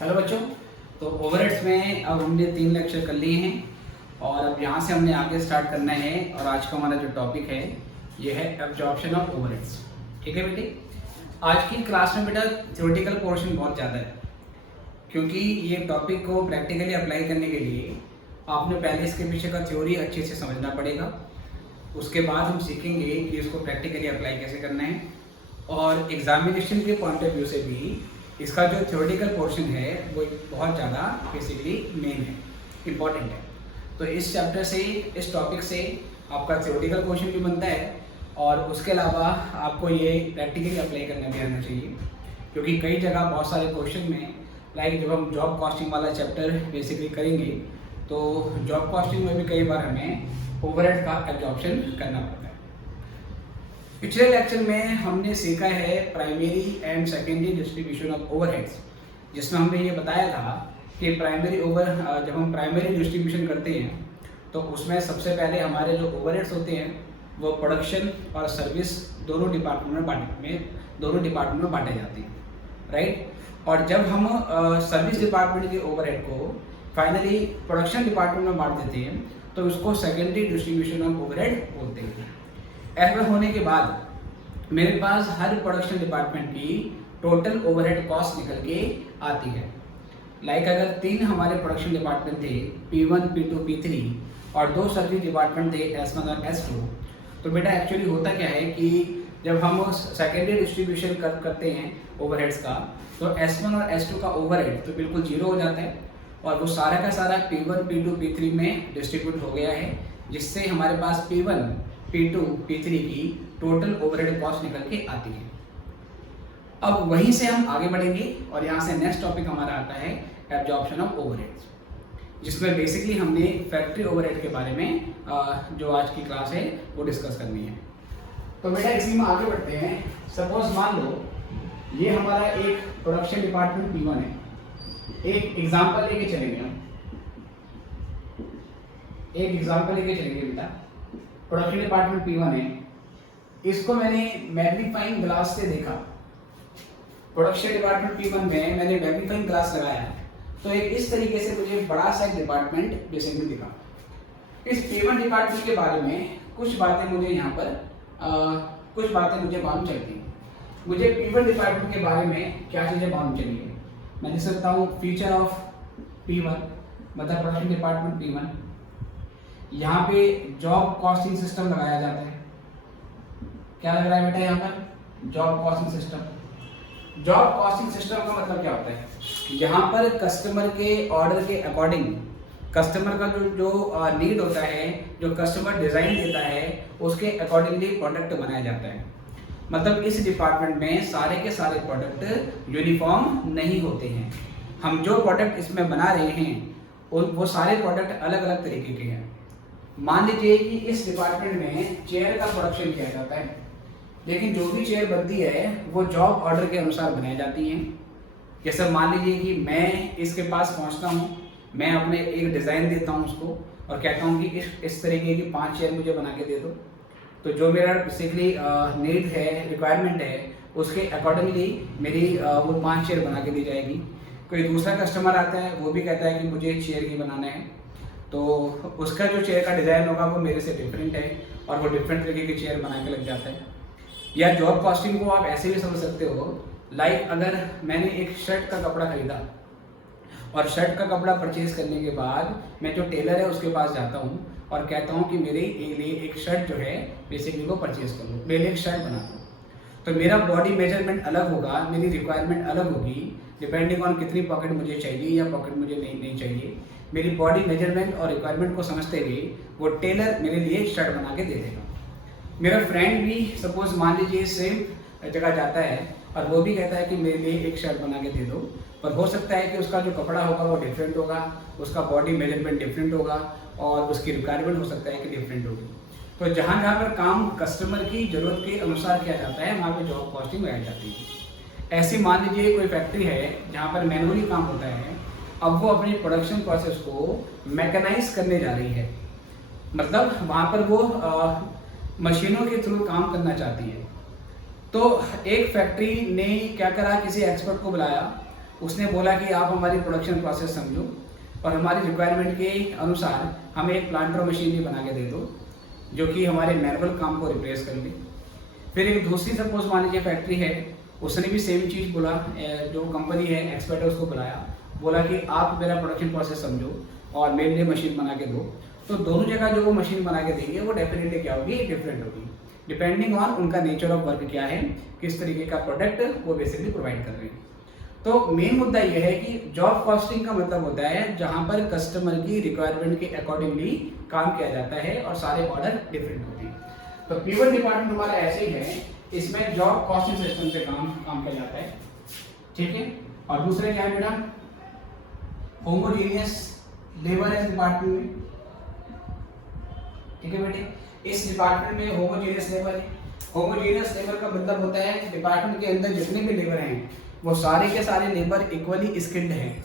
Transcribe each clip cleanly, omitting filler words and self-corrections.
Hello बच्चों। तो overheads में अब हमने 3 लेक्चर कर लिए हैं और अब यहाँ से हमने आगे स्टार्ट करना है। और आज का हमारा जो टॉपिक है ये है एब्जॉर्प्शन ऑफ ओवरहेड्स। ठीक है बेटे, आज की क्लास में बेटा थ्योरेटिकल पोर्शन बहुत ज़्यादा है, क्योंकि ये टॉपिक को प्रैक्टिकली अप्लाई करने के लिए आपने पहले इसके पीछे का थ्योरी अच्छे से समझना पड़ेगा। उसके बाद हम सीखेंगे कि इसको प्रैक्टिकली अप्लाई कैसे करना है, और एग्जामिनेशन के पॉइंट ऑफ व्यू से भी इसका जो थ्योरेटिकल पोर्शन है वो बहुत ज़्यादा बेसिकली मेन है, इम्पॉर्टेंट है। तो इस चैप्टर से, इस टॉपिक से आपका थ्योरेटिकल पोर्शन भी बनता है और उसके अलावा आपको ये प्रैक्टिकली अप्लाई करना भी आना चाहिए, क्योंकि कई जगह बहुत सारे क्वेश्चन में लाइक जब हम जॉब कॉस्टिंग वाला चैप्टर बेसिकली करेंगे तो जॉब कॉस्टिंग में भी कई बार हमें ओवरहेड का एब्जॉर्प्शन करना पड़ता है। पिछले लेक्चर में हमने सीखा है primary and secondary distribution of overheads, जिसमें हमने ये बताया था कि जब हम प्राइमरी डिस्ट्रीब्यूशन करते हैं तो उसमें सबसे पहले हमारे जो ओवरहेड्स होते हैं वो प्रोडक्शन और सर्विस दोनों डिपार्टमेंट में बांटे जाते हैं, राइट। और जब हम सर्विस डिपार्टमेंट के ओवरहेड को फाइनली प्रोडक्शन डिपार्टमेंट में बांट देते हैं तो उसको सेकेंडरी डिस्ट्रीब्यूशन ऑफ ओवरहेड बोलते हैं। ऐसा होने के बाद मेरे पास हर प्रोडक्शन डिपार्टमेंट की टोटल ओवरहेड कॉस्ट निकल के आती है। लाइक अगर 3 हमारे प्रोडक्शन डिपार्टमेंट थे P1, P2, P3 और 2 सर्विस डिपार्टमेंट थे S1 और S2, तो बेटा एक्चुअली होता क्या है कि जब हम सेकेंडरी डिस्ट्रीब्यूशन करते हैं ओवरहेड्स का तो S1 और S2 का ओवरहेड तो बिल्कुल जीरो हो जाता है और वो सारा का सारा P1, P2, P3 में डिस्ट्रीब्यूट हो गया है, जिससे हमारे पास P1, P2, P3 की टोटल ओवरहेड कॉस्ट निकल के आती है। अब वहीं से हम आगे बढ़ेंगे और यहाँ से नेक्स्ट टॉपिक हमारा आता है एब्जॉर्प्शन ऑफ ओवरहेड्स, जिसमें बेसिकली हमने फैक्ट्री ओवरहेड के बारे में जो आज की क्लास है वो डिस्कस करनी है। तो बेटा इसी में आगे बढ़ते हैं। सपोज मान लो ये हमारा एक प्रोडक्शन डिपार्टमेंट P1 है। एक एग्जाम्पल लेके चलेंगे बेटा। प्रोडक्शन डिपार्टमेंट P1 है, इसको मैंने मैग्नीफाइंग ग्लास से देखा। प्रोडक्शन डिपार्टमेंट P1 में मैंने मैग्नीफाइंग ग्लास लगाया तो एक इस तरीके से मुझे बड़ा सा डिपार्टमेंट बेसिकली दिखा। इस P1 डिपार्टमेंट के बारे में कुछ बातें मुझे यहाँ पर कुछ बातें मुझे मालूम चलती हैं। मुझे P1 डिपार्टमेंट के बारे में क्या चीज़ें मालूम चली है, मैं लिख सकता हूँ फीचर ऑफ P1 मतलब प्रोडक्शन डिपार्टमेंट P1। यहाँ पे जॉब कॉस्टिंग सिस्टम लगाया जाता है। क्या लग रहा है बेटा यहाँ पर? Job costing system. Job costing system का मतलब क्या होता है? यहाँ पर कस्टमर के ऑर्डर के अकॉर्डिंग कस्टमर का जो नीड होता है, जो कस्टमर डिज़ाइन देता है, उसके अकॉर्डिंगली प्रोडक्ट बनाया जाता है। मतलब इस डिपार्टमेंट में सारे के सारे प्रोडक्ट यूनिफॉर्म नहीं होते हैं। हम जो प्रोडक्ट इसमें बना रहे हैं वो सारे प्रोडक्ट अलग अलग तरीके के हैं। मान लीजिए कि इस डिपार्टमेंट में चेयर का प्रोडक्शन किया जाता है, लेकिन जो भी चेयर बनती है वो जॉब ऑर्डर के अनुसार बनाई जाती हैं। जैसे मान लीजिए कि मैं इसके पास पहुंचता हूं, मैं अपने एक डिज़ाइन देता हूं उसको और कहता हूं कि इस तरीके की 5 चेयर मुझे बना के दे दो। तो जो मेरा बेसिकली नीड है, रिक्वायरमेंट है, उसके अकॉर्डिंगली मेरी वो 5 चेयर बना के दी जाएगी। कोई दूसरा कस्टमर आता है, वो भी कहता है कि मुझे चेयर ही बनाना है, तो उसका जो चेयर का डिज़ाइन होगा वो मेरे से डिफरेंट है और वो डिफरेंट तरीके की चेयर बना के लग जाता है। या जॉब कॉस्टिंग को आप ऐसे भी समझ सकते हो, लाइक अगर मैंने एक शर्ट का कपड़ा खरीदा और शर्ट का कपड़ा परचेज करने के बाद मैं जो टेलर है उसके पास जाता हूँ और कहता हूँ कि मेरे लिए एक शर्ट जो है बेसिकली को परचेज कर लो, मेरे लिए एक शर्ट बना दो। तो मेरा बॉडी मेजरमेंट अलग होगा, मेरी रिक्वायरमेंट अलग होगी, डिपेंडिंग ऑन कितनी पॉकेट मुझे चाहिए या पॉकेट मुझे नहीं चाहिए। मेरी बॉडी मेजरमेंट और रिक्वायरमेंट को समझते हुए वो टेलर मेरे लिए शर्ट बना के दे देगा। मेरा फ्रेंड भी सपोज मान लीजिए सेम जगह जाता है और वो भी कहता है कि मेरे लिए एक शर्ट बना के दे दो, पर हो सकता है कि उसका जो कपड़ा होगा वो डिफरेंट होगा, उसका बॉडी मेजरमेंट डिफरेंट होगा और उसकी रिक्वायरमेंट हो सकता है कि डिफरेंट होगी। तो जहाँ जहाँ पर काम कस्टमर की ज़रूरत के अनुसार किया जाता है वहाँ पर जॉब कॉस्टिंग लगाई जाती है। ऐसी मान लीजिए कोई फैक्ट्री है जहाँ पर मैनुअली काम होता है, अब वो अपनी प्रोडक्शन प्रोसेस को मैकेनाइज करने जा रही है, मतलब वहाँ पर वो मशीनों के थ्रू काम करना चाहती है। तो एक फैक्ट्री ने क्या करा, किसी एक्सपर्ट को बुलाया उसने बोला कि आप हमारी प्रोडक्शन प्रोसेस समझो और हमारी रिक्वायरमेंट के अनुसार हमें एक प्लांटर मशीनरी बना के दे दो जो कि हमारे मैनुअल काम को रिप्लेस कर ले। फिर एक दूसरी सपोज मान लीजिए फैक्ट्री है, उसने भी सेम चीज़ बोला, जो कंपनी है एक्सपर्ट है उसको बुलाया, बोला कि आप मेरा प्रोडक्शन प्रोसेस समझो और मेरे लिए मशीन बना के दो। तो दोनों जगह जो वो मशीन बना के देंगे वो डेफिनेटली क्या होगी, डिफरेंट होगी, डिपेंडिंग ऑन उनका नेचर ऑफ वर्क क्या है, किस तरीके का प्रोडक्ट वो बेसिकली प्रोवाइड कर रहे हैं। तो मेन मुद्दा ये है कि जॉब कॉस्टिंग का मतलब होता है जहाँ पर कस्टमर की रिक्वायरमेंट के अकॉर्डिंगली काम किया जाता है और सारे ऑर्डर डिफरेंट होते हैं। तो P1 डिपार्टमेंट हमारा ऐसे ही है, इसमें जॉब कॉस्टिंग सिस्टम से काम किया जाता है, ठीक है। और दूसरे क्या है बेटा, होमोजेनियस लेबर है डिपार्टमेंट में, ठीक है बेटे। इस डिपार्टमेंट में होमोजेनियस लेबर है। होमोजेनियस लेबर का मतलब होता है डिपार्टमेंट के अंदर जितने भी लेबर हैं वो सारे के सारे लेबर इक्वली स्किल्ड हैं,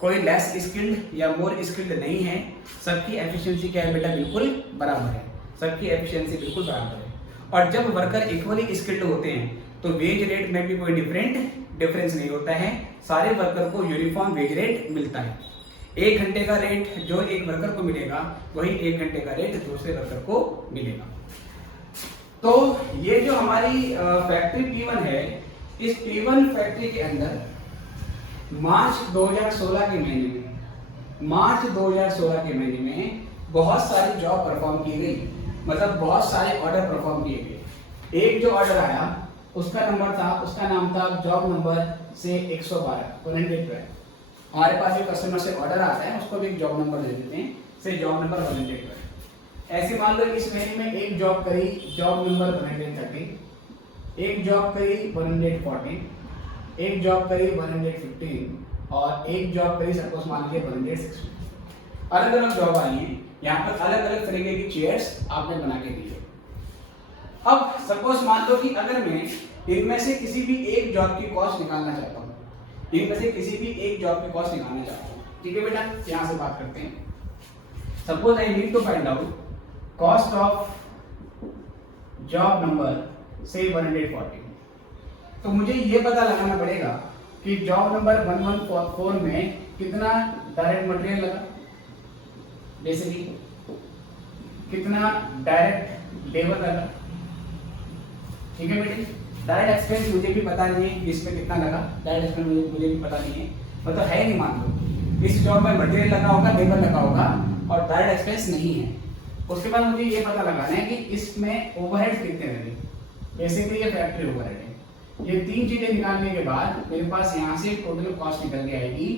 कोई लेस स्किल्ड या मोर स्किल्ड नहीं है, सबकी एफिशिएंसी क्या है बेटा, बिल्कुल बराबर है, सबकी एफिशिएंसी बिल्कुल बराबर है। और जब वर्कर इक्वली स्किल्ड होते हैं तो वेज रेट में भी कोई डिफरेंस नहीं होता है, सारे वर्कर को यूनिफॉर्म वेज रेट मिलता है। 1 घंटे का रेट जो एक वर्कर को मिलेगा वही 1 घंटे का रेट दूसरे वर्कर को मिलेगा। तो ये जो हमारी फैक्ट्री P1 है, इस P1 फैक्ट्री के अंदर मार्च 2016 के महीने में बहुत सारी जॉब परफॉर्म की गई, मतलब बहुत सारे ऑर्डर परफॉर्म किए गए। एक जो ऑर्डर आया उसका नाम था जॉब नंबर से 112 हमारे पास जो कस्टमर से ऑर्डर आता है उसको भी एक जॉब नंबर दे देते हैं, से जॉब नंबर 112। ऐसे मान लो इस महीने में एक जॉब करी जॉब नंबर 130, एक जॉब करी 114, एक जॉब करी 115 और एक जॉब करी सपोज मान लीजिए 116। अलग अलग जॉब आई है, यहाँ पर अलग अलग तरीके की चेयर्स आपने बना के दी है। अब सपोज मान लो कि अगर मैं इनमें से किसी भी एक जॉब की कॉस्ट निकालना चाहता हूँ, ठीक है बेटा, यहाँ से बात करते हैं। Suppose I need to find out cost of job number से 140। तो मुझे ये पता लगाना पड़ेगा कि जॉब नंबर 114 में कितना डायरेक्ट मटेरियल लगा, बेसिकली कितना डायरेक्ट लेबर लगा, ठीक है बेटे। डायरेक्ट एक्सपेंस मुझे भी पता नहीं है कि इसमें कितना लगा, डायरेक्ट एक्सपेंस मुझे भी पता नहीं है, मतलब है नहीं, मान लो इस जॉब में मटेरियल लगा होगा, लेबर लगा होगा और डायरेक्ट एक्सपेंस नहीं है। उसके बाद मुझे ये पता लगाना है कि इसमें ओवरहेड कितने लगे, बेसिकली ये फैक्ट्री ओवरहेड है। ये 3 चीजें निकालने के बाद मेरे पास यहाँ से टोटल कॉस्ट निकल के आएगी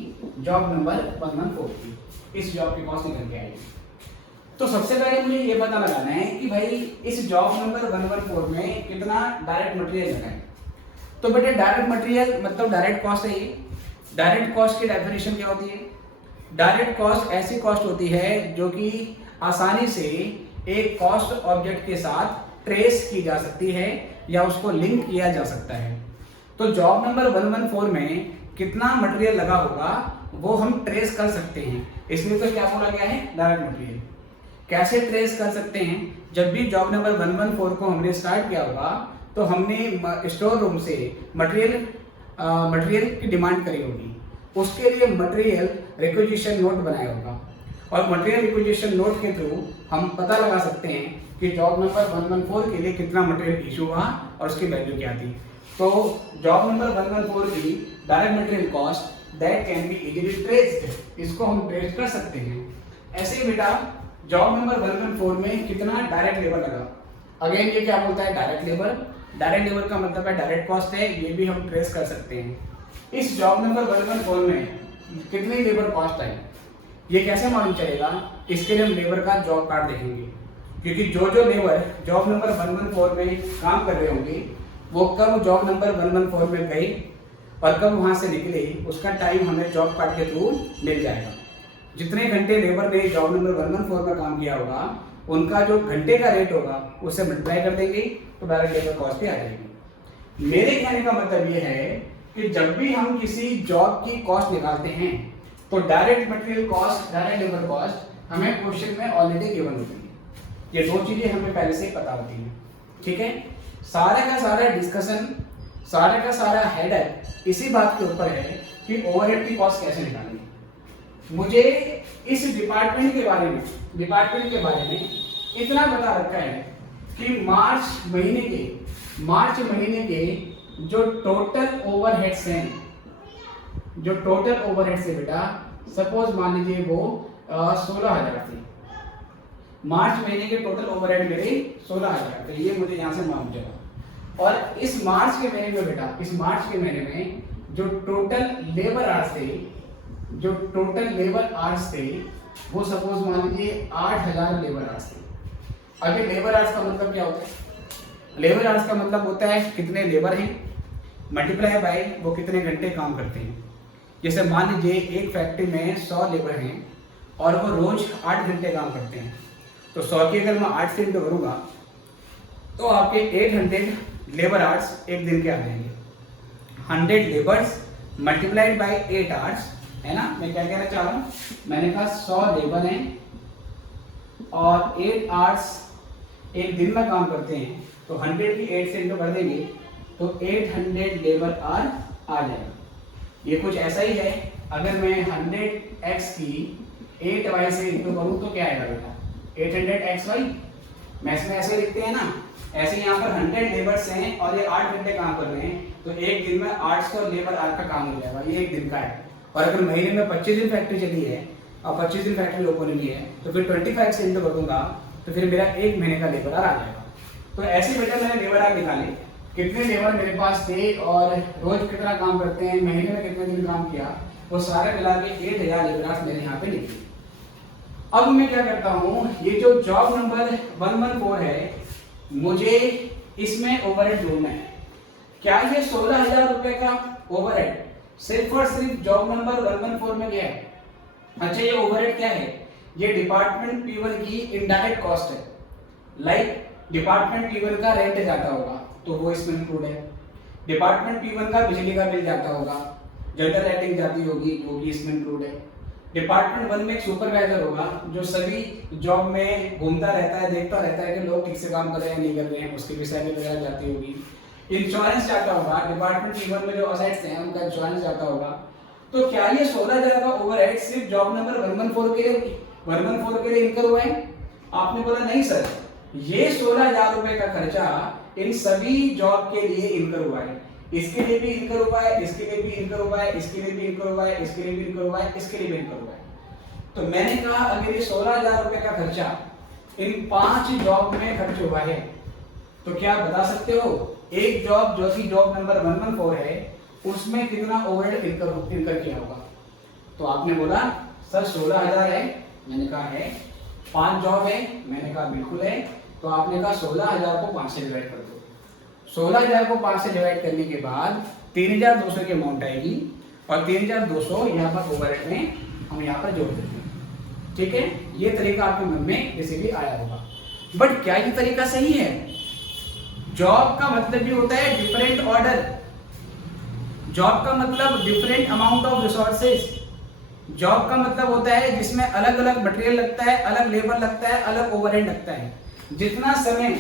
जॉब नंबर 114 की, इस जॉब की कॉस्ट निकल के आएगी। तो सबसे पहले मुझे ये पता लगाना है कि भाई इस जॉब नंबर 114 में कितना डायरेक्ट मटेरियल लगा है। तो बेटे डायरेक्ट मटेरियल मतलब डायरेक्ट कॉस्ट है। ये डायरेक्ट कॉस्ट की डेफिनेशन क्या होती है? डायरेक्ट कॉस्ट ऐसी कॉस्ट होती है जो कि आसानी से एक कॉस्ट ऑब्जेक्ट के साथ ट्रेस की जा सकती है या उसको लिंक किया जा सकता है। तो जॉब नंबर 114 में कितना मटेरियल लगा होगा वो हम ट्रेस कर सकते हैं, इसलिए तो क्या बोला गया है, डायरेक्ट मटेरियल। कैसे ट्रेस कर सकते हैं? जब भी जॉब नंबर 114 को हमने स्टार्ट किया होगा तो हमने स्टोर रूम से मटेरियल की डिमांड करी होगी, उसके लिए मटेरियल रिक्विजिशन नोट बनाया होगा और मटेरियल रिक्विजिशन नोट के थ्रू हम पता लगा सकते हैं कि जॉब नंबर 114 के लिए कितना मटेरियल इशू हुआ और उसकी वैल्यू क्या थी। तो जॉब नंबर 114 की direct material cost that can be easily traced, इसको हम ट्रेस कर सकते हैं। ऐसे ही बेटा जॉब नंबर 114 में कितना डायरेक्ट लेबर लगा, अगेन ये क्या बोलता है, डायरेक्ट लेबर। डायरेक्ट लेबर का मतलब है डायरेक्ट कॉस्ट है, ये भी हम ट्रेस कर सकते हैं। इस जॉब नंबर 114 में कितनी लेबर कॉस्ट आई, ये कैसे मालूम चलेगा? इसके लिए हम लेबर का जॉब कार्ड देखेंगे, क्योंकि जो लेबर जॉब नंबर 114 में काम कर रहे होंगे वो कब जॉब नंबर 114 में गए और कब वहां से निकले, उसका टाइम हमें जॉब कार्ड के थ्रू मिल जाएगा। जितने घंटे लेबर ने जॉब नंबर 114 में काम किया होगा उनका जो घंटे का रेट होगा उससे मल्टीप्लाई कर देंगे तो डायरेक्ट लेबर कॉस्ट पे आ जाएगी। मेरे कहने का मतलब ये है कि जब भी हम किसी जॉब की कॉस्ट निकालते हैं तो direct material cost, direct labour cost हमें क्वेश्चन में ऑलरेडी गिवन होती है। ये 2 चीजें हमें पहले से पता होती हैं, ठीक है। सारा का सारा डिस्कशन, सारे का सारा हेडर इसी बात के ऊपर है कि ओवरहेड की कॉस्ट कैसे निकालेंगे। मुझे इस डिपार्टमेंट के बारे में इतना बता रखा है कि मार्च महीने के जो टोटल ओवरहेड्स हैं, बेटा सपोज मान लीजिए वो 16,000 थे। मार्च महीने के टोटल ओवरहेड मेरे 16,000 थे, ये मुझे यहाँ से मालूम चला। और इस मार्च के महीने में जो टोटल लेबर आवर्स थे वो सपोज मान लीजिए 8,000 लेबर आवर्स थे। अभी लेबर आवर्स का मतलब क्या होता है? लेबर आवर्स का मतलब होता है कितने लेबर हैं मल्टीप्लाई बाय वो कितने घंटे काम करते हैं। जैसे मान लीजिए एक फैक्ट्री में 100 लेबर हैं और वो रोज 8 घंटे काम करते हैं, तो 100 की अगर मैं 8 से इंटू करूँगा तो आपके 800 लेबर आवर्स एक दिन के आ जाएंगे। 100 लेबर्स मल्टीप्लाइड बाय 8 आवर्स, है ना। मैं क्या कहना चाह रहा हूँ, मैंने कहा 100 लेबर हैं और 8 आवर्स एक दिन में काम करते हैं, तो 100 की 8 से इंटू कर देंगे तो 800 लेबर आवर आ जाएगा। ये कुछ ऐसा ही है। अगर मैं 100x की 8y से इंटू करूँ तो क्या आएगा बेटा? 800xy। मैथ्स में ऐसे लिखते हैं ना, ऐसे यहाँ पर 100 लेबर्स हैं और ये 8 घंटे काम कर रहे हैं, तो एक दिन में 800 लेबर आवर का काम हो जाएगा। ये एक दिन का है। और अगर महीने में 25 दिन फैक्ट्री चली है और 25 दिन फैक्ट्री ओपन हुई है, तो फिर 25 से इंटू कर दूंगा तो फिर मेरा एक महीने का लेबर आवर आ जाएगा। तो ऐसे बेटा मैंने लेबर आवर निकाले, कितने लेबर मेरे पास थे और रोज कितना काम करते हैं, महीने में कितने दिन काम किया, वो सारे मिला के 8,000 लेबर आवर्स मेरे यहाँ पे निकले। अब मैं क्या करता हूँ, ये जो जॉब नंबर 114 है, मुझे इसमें ओवरहेड जोड़ना है। क्या ये 16,000 रुपए का ओवरहेड सिर्फ और सिर्फ जॉब नंबर 114 में गया है? अच्छा, ये ओवरहेड क्या है? ये डिपार्टमेंट P1 की इनडायरेक्ट कॉस्ट है। लाइक डिपार्टमेंट P1 का रेंट जाता होगा तो वो इसमें इंक्लूड है। डिपार्टमेंट P1 का बिजली का बिल जाता होगा, जनरल लाइटिंग जाती होगी, वो भी इसमें इंक्लूड है। डिपार्टमेंट 1 में एक सुपरवाइजर होगा जो सभी जॉब में घूमता रहता है, देखता रहता है कि लोग ठीक से काम कर रहे हैं नहीं कर रहे हैं, उसकी भी सैलरी वगैरह जाती होगी। इंश्योरेंस जाता होगा, डिपार्टमेंट P1 में जो असेट्स हैं उनका इंश्योरेंस जाता होगा। तो क्या ये 16,000 का ओवरहेड सिर्फ जॉब नंबर 114 के लिए इनकर हुआ है? आपने बोला नहीं सर, ये 16,000 रुपए का खर्चा इन सभी जॉब के लिए इनकर हुआ है। इसके लिए भी इनकर हुआ है, इसके लिए भी इनकर हुआ है, इसके लिए भी इनकर हुआ है, इसके लिए भी इनकर हुआ है, इसके लिए भी इनकर हुआ है। तो मैंने कहा अगर ये 16,000 रुपए का खर्चा इन 5 जॉब में खर्च हुआ है, तो क्या बता सकते हो एक जॉब जो कि जॉब नंबर 114 है उसमें कितना ओवरहेड इनकर किया होगा? तो आपने बोला सर 16,000 है, मैंने कहा है। 5 जॉब है, मैंने कहा बिल्कुल है। तो आपने कहा 16,000 को 5 से डिवाइड कर दो। 16,000 को 5 से डिवाइड करने के बाद 3,200 की अमाउंट आएगी और 3,200 यहाँ पर ओवरहेड में हम यहाँ पर जोड़ देते हैं। ठीक है, ये तरीका आपके मन में इसीलिए आया होगा। बट क्या ये तरीका सही है? जॉब का मतलब भी होता है डिफरेंट ऑर्डर, जॉब का मतलब different amount of resources. Job का मतलब होता है जिसमें अलग अलग मटेरियल लगता है, अलग लेबर लगता है, अलग ओवरहेड लगता है। जितना समय,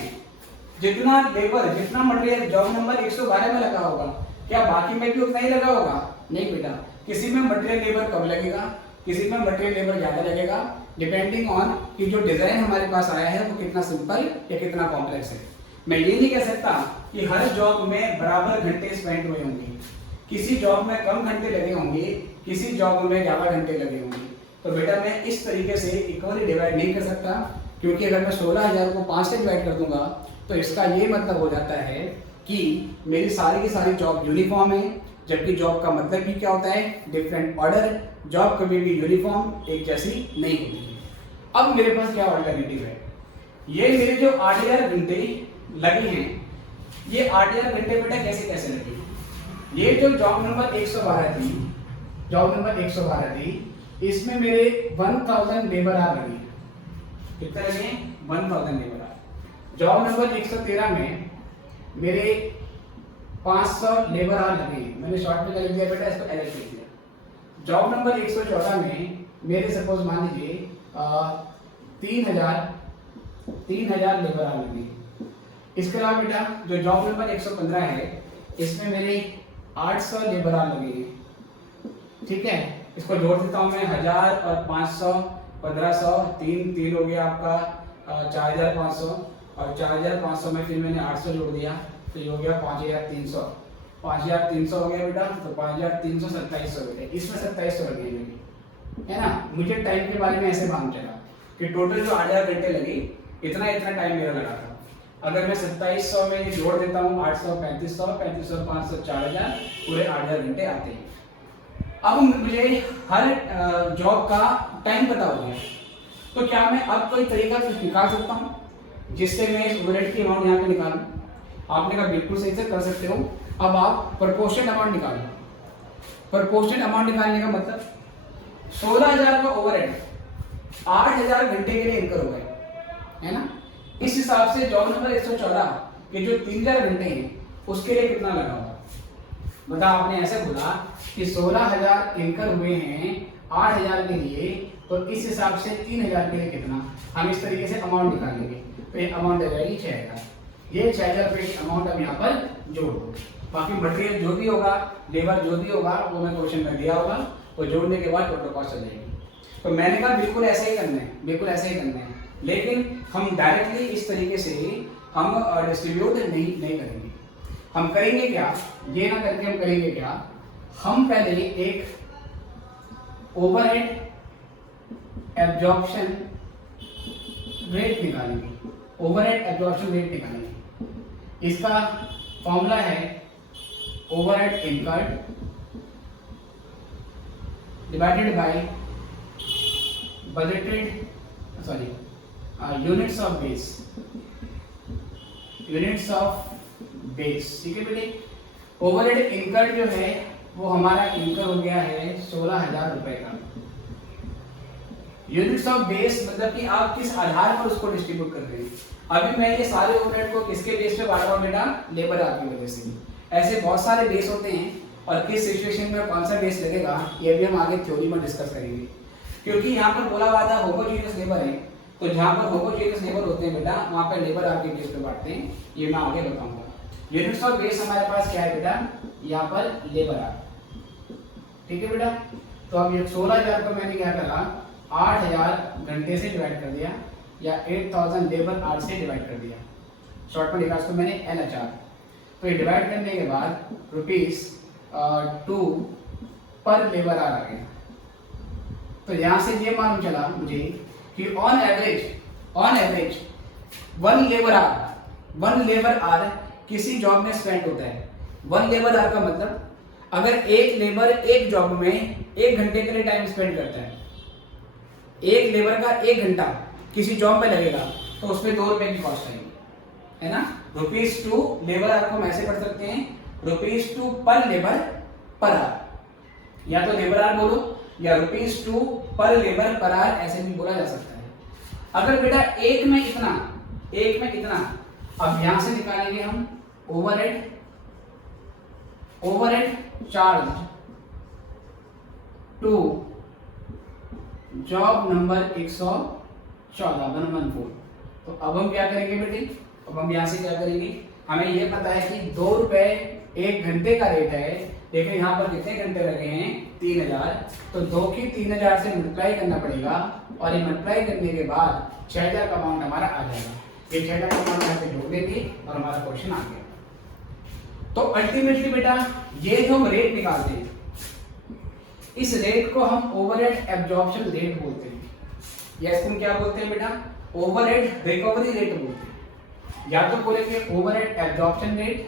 जितना लेबर, जितना मटेरियल जॉब नंबर 112 में लगा होगा, क्या बाकी में भी उतना ही लगा होगा? नहीं बेटा, किसी में मटेरियल लेबर कम लगेगा, किसी में मटेरियल लेबर ज्यादा लगेगा, डिपेंडिंग ऑन कि जो डिजाइन हमारे पास आया है वो कितना सिंपल या कितना कॉम्प्लेक्स है। मैं ये नहीं कह सकता कि हर जॉब में बराबर घंटे स्पेंड हुए होंगे, किसी जॉब में कम घंटे लगे होंगे, किसी जॉब में ज्यादा घंटे लगे होंगे। तो बेटा मैं इस तरीके से इक्वली डिवाइड नहीं कर सकता, क्योंकि अगर मैं 16,000 को 5 से डिवाइड कर दूंगा तो इसका ये मतलब हो जाता है कि मेरी सारी की सारी जॉब यूनिफॉर्म है, जबकि जॉब का मतलब भी क्या होता है? Different order. जॉब कभी भी यूनिफॉर्म एक जैसी नहीं होती है। अब मेरे पास क्या ऑल्टरनेटिव है? ये मेरे जो 8,000 घंटे लगे हैं, ये 8,000 घंटे बेटा कैसे कैसे लगे? ये जो जॉब नंबर 112 थी, जॉब नंबर 112 थी, इसमें मेरे 1000 लेबर आवर लगे। कितने लगे? 1000 लेबर आवर। जॉब नंबर 113 में मेरे 500 लेबर आवर लगे। मैंने शॉर्ट में कर दिया बेटा, इसको एलएच लिख दिया। जॉब नंबर 114 में मेरे सपोज मान लीजिए 3,000 लेबर आवर लगे। इसके अलावा बेटा जो जॉब नंबर 115 है इसमें मेरे 800 लेबर आवर लगेंगे, ठीक है। इसको जोड़ देता हूँ मैं, 1000 और 500 1500, तीन हो गया आपका 4500, और 4500 में फिर मैंने 800 जोड़ दिया तो ये हो गया 5300। 5300 हो गया बेटा, तो 5300 2700 हो गया, इसमें 2700 लगेंगे, है ना। मुझे टाइम के बारे में ऐसे मालूम चला कि टोटल जो 8000 घंटे लगे इतना टाइम मेरा लगा था। अगर मैं 2700 में ये जोड़ देता हूँ 800 3500 3500 500 4000, पूरे 8000 घंटे आते हैं। अब मुझे हर जॉब का टाइम पता हो गया, तो क्या मैं अब कोई तरीका कुछ निकाल सकता हूँ जिससे मैं इस ओवरहेड की अमाउंट यहाँ पे निकालूं? आपने कहा बिल्कुल सही से कर सकते हो। अब आप प्रोपोर्शनल अमाउंट निकालो। प्रोपोर्शनल अमाउंट निकालने का मतलब 16000 का ओवरहेड 8000 घंटे के लिए इनकर हो गए, है ना। इस हिसाब से जॉब नंबर 114 के जो 3000 घंटे हैं उसके लिए कितना लगा होगा? बता, आपने ऐसे बोला कि 16000 इनकर हुए हैं 8000 के लिए, तो इस हिसाब से 3000 के लिए कितना, हम इस तरीके से अमाउंट निकालेंगे। तो ये अमाउंट आ जाएगी 6000। ये 6000 रुपये की अमाउंट अब यहाँ पर जोड़ दो। बाकी मटेरियल जो भी होगा, लेबर जो भी होगा, वो मैं क्वेश्चन में दिया होगा, वो जोड़ने के बाद टोटल कॉस्ट आ जाएगी। तो मैंने कहा बिल्कुल ऐसा ही करना है, बिल्कुल ऐसा ही करना है, लेकिन हम डायरेक्टली इस तरीके से हम डिस्ट्रीब्यूट नहीं करेंगे। हम करेंगे क्या, ये ना करके हम करेंगे क्या, हम पहले एक ओवरहेड एब्जॉर्प्शन रेट निकालेंगे। ओवरहेड एब्जॉर्प्शन रेट निकालेंगे। इसका फॉर्मूला है overhead incurred divided by budgeted units of base, units of base, ठीक है बेटे। ओवरहेड इनकर्ड जो है वो हमारा इनकर हो गया है 16000 रुपए का। यूनिट्स ऑफ बेस मतलब कि आप किस आधार पर उसको डिस्ट्रीब्यूट कर रहे हैं। अभी मैं ये सारे ओवरहेड को किसके बेस पे बांट रहा हूँ बेटा? लेबर आवर की वजह से। ऐसे बहुत सारे बेस होते हैं और किस सिचुएशन में कौन सा बेस लगेगा ये भी हम आगे थ्योरी में डिस्कस करेंगे। क्योंकि यहाँ पर बोला हुआ था होमोजेनियस लेबर है, तो जहाँ पर होमोजेनियस लेबर होते हैं बेटा वहाँ पर लेबर आवर के बेस पे बांटते हैं, ये मैं आगे बताऊंगा। यूनिट्स ऑफ बेस हमारे पास क्या है बेटा? यहाँ पर लेबर आवर, ठीक है बेटा। तो अब ये 16000 को मैंने क्या करा, 8000 घंटे से डिवाइड कर दिया, या 8000 लेबर आवर से डिवाइड कर दिया। शॉर्ट में लिखा इसको मैंने LHR। तो ये डिवाइड करने के बाद ₹2 पर लेबर आवर आ गया। तो यहाँ से ये मालूम चला मुझे कि ऑन एवरेज 1 लेबर आवर किसी जॉब में स्पेंड होता है। 1 लेबर आवर का मतलब अगर एक लेबर एक जॉब में 1 घंटे के लिए टाइम स्पेंड करता है, एक लेबर का 1 घंटा किसी जॉब में लगेगा तो उसमें 2 रुपए की कॉस्ट आएगी, है ना। ₹2 लेबर आवर को हम ऐसे पढ़ सकते हैं, ₹2 पर लेबर पर आवर, या तो लेबर आवर बोलो या ₹2 पर लेबर पर आवर ऐसे भी बोला जा सकता है। अगर बेटा एक में इतना, अब यहां से निकालेंगे हम overhead charge to job number 114 114। तो अब हम क्या करेंगे बेटे? अब हम यहाँ से क्या करेंगे, हमें ये पता है कि 2 रुपए 1 घंटे का रेट है, लेकिन यहाँ पर कितने घंटे लगे हैं? 3000। तो 2 की 3000 से मल्टीप्लाई करना पड़ेगा, और ये मल्टीप्लाई करने के बाद 6000 का अमाउंट हमारा आ जाएगा। ये 6000 का अमाउंट यहाँ पे जोड़ देंगे और हमारा क्वेश्चन आ गया। तो अल्टीमेटली बेटा ये जो हम रेट निकालते हैं, इस रेट को हम ओवरहेड एब्जॉर्प्शन रेट बोलते हैं, या इसको हम क्या बोलते हैं बेटा? ओवरहेड रिकवरी रेट बोलते हैं। या तो बोलेंगे ओवरहेड एब्जॉर्प्शन रेट,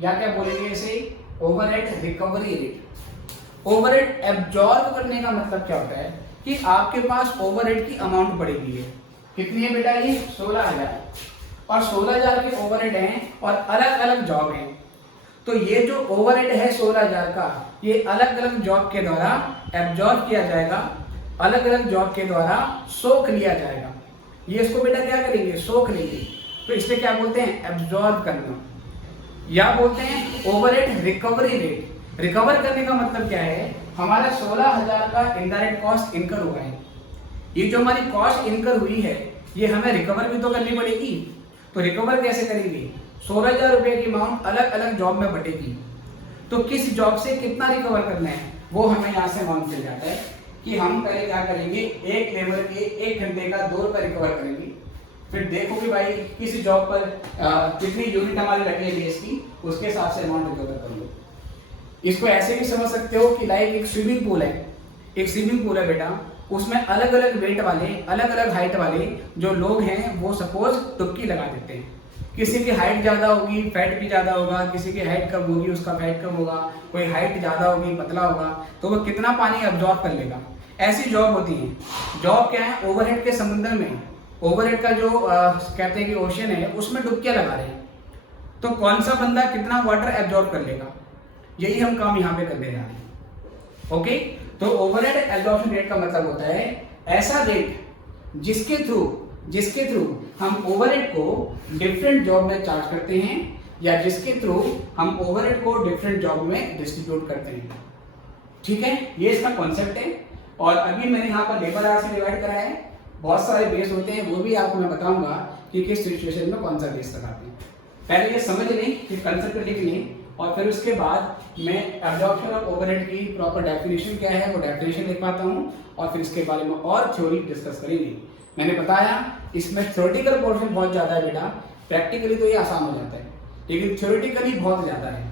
या क्या बोलेंगे इसे? Overhead recovery rate. Overhead absorb करने का मतलब क्या होता है कि आपके पास ओवरहेड की अमाउंट पड़ी हुई है। कितनी है बेटा? ये 16000, और 16000 के ओवरहेड हैं और अलग अलग जॉब हैं। तो ये जो ओवरहेड है 16000 का, ये अलग अलग जॉब के द्वारा एब्जॉर्ब किया जाएगा, अलग अलग जॉब के द्वारा सोख लिया जाएगा। ये इसको बेटा क्या करेंगे? सोख लेंगे। तो इससे क्या बोलते हैं? एब्जॉर्ब करना, या बोलते हैं ओवरहेड रिकवरी रेट। रिकवर करने का मतलब क्या है? हमारा 16000 का इनडायरेक्ट कॉस्ट इनकर हुआ है, ये जो हमारी कॉस्ट इनकर हुई है ये हमें रिकवर भी तो करनी पड़ेगी। तो रिकवर कैसे करेंगे? 16000 रुपए की अमाउंट अलग अलग जॉब में बटेगी। तो किस जॉब से कितना रिकवर करना है वो हमें यहाँ से मालूम चल जाता है कि हम पहले क्या करेंगे, एक लेबर के 1 घंटे का 2 रुपये रिकवर करेंगे। फिर देखो कि भाई किस जॉब पर कितनी यूनिट हमारी लगी है बेस की, उसके हिसाब से अमाउंट रिकवर करोगे। इसको ऐसे भी समझ सकते हो कि लाइक एक स्विमिंग पूल है, एक स्विमिंग पूल है बेटा, उसमें अलग अलग वेट वाले, अलग अलग हाइट वाले जो लोग हैं वो सपोज डुबकी लगा देते हैं। किसी की हाइट ज़्यादा होगी, फैट भी ज़्यादा होगा, किसी की हाइट कम होगी, उसका फैट कम होगा, कोई हाइट ज़्यादा होगी, पतला होगा, तो वो कितना पानी अब्जॉर्ब कर लेगा। ऐसी जॉब होती है। जॉब क्या है, ओवरहेड के समुद्र में, ओवरहेड का जो कहते हैं कि ओशन है, उसमें डुबकियां लगा रहे हैं, तो कौन सा बंदा कितना वाटर एब्जॉर्ब कर लेगा, यही हम काम यहाँ पे करने जा रहे हैं। ओके, तो ओवरहेड एब्जॉर्प्शन रेट का मतलब होता है ऐसा रेट जिसके थ्रू हम ओवरहेड को डिफरेंट जॉब में चार्ज करते हैं, या जिसके थ्रू हम ओवरहेड को डिफरेंट जॉब में डिस्ट्रीब्यूट करते हैं। ठीक है, ये इसका कॉन्सेप्ट है। और अभी मैंने यहाँ पर लेबर आवर से डिवाइड करा है। बहुत सारे बेस होते हैं, वो भी आपको मैं बताऊंगा कि किस सिचुएशन में कौन सा बेस लगाते हैं। पहले ये समझ लें, फिर कंसेप्ट लिख लें, और फिर उसके बाद मैं एब्जॉर्प्शन ऑफ ओवरहेड की प्रॉपर डेफिनेशन क्या है वो डेफिनेशन लिख पाता हूँ, और फिर इसके बारे में और थ्योरी डिस्कस करेंगे। मैंने बताया इसमें थ्योरेटिकल पोर्शन बहुत ज़्यादा है बेटा, प्रैक्टिकली तो ये आसान हो जाता है, लेकिन थ्योरेटिकली बहुत ज़्यादा है।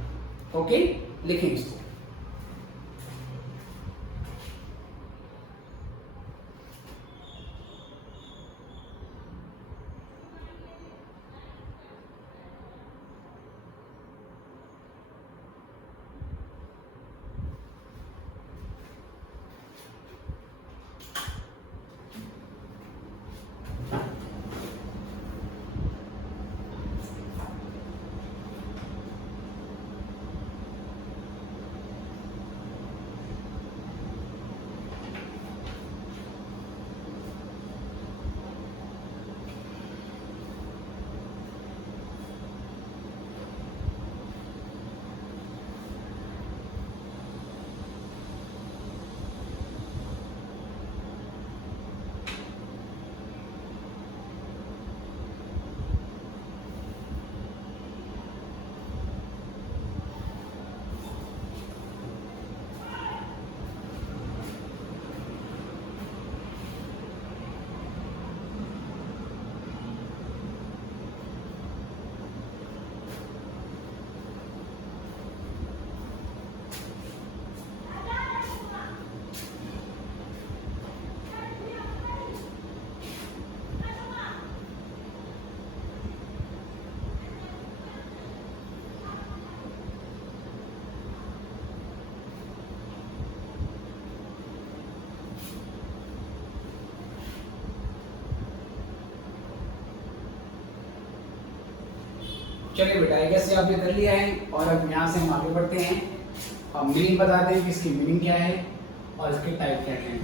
ओके, लिखें इसको। चलिए बेटा, आई गेस आपने कर लिया है, और अब यहाँ से हम आगे बढ़ते हैं। अब मीनिंग बता दें कि इसकी मीनिंग क्या है और इसके टाइप क्या है।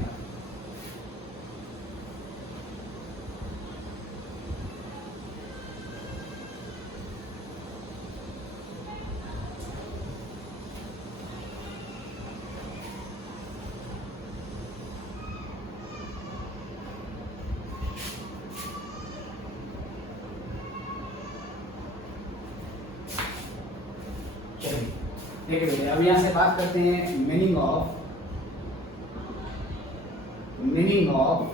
देखिए अब यहाँ से बात करते हैं meaning of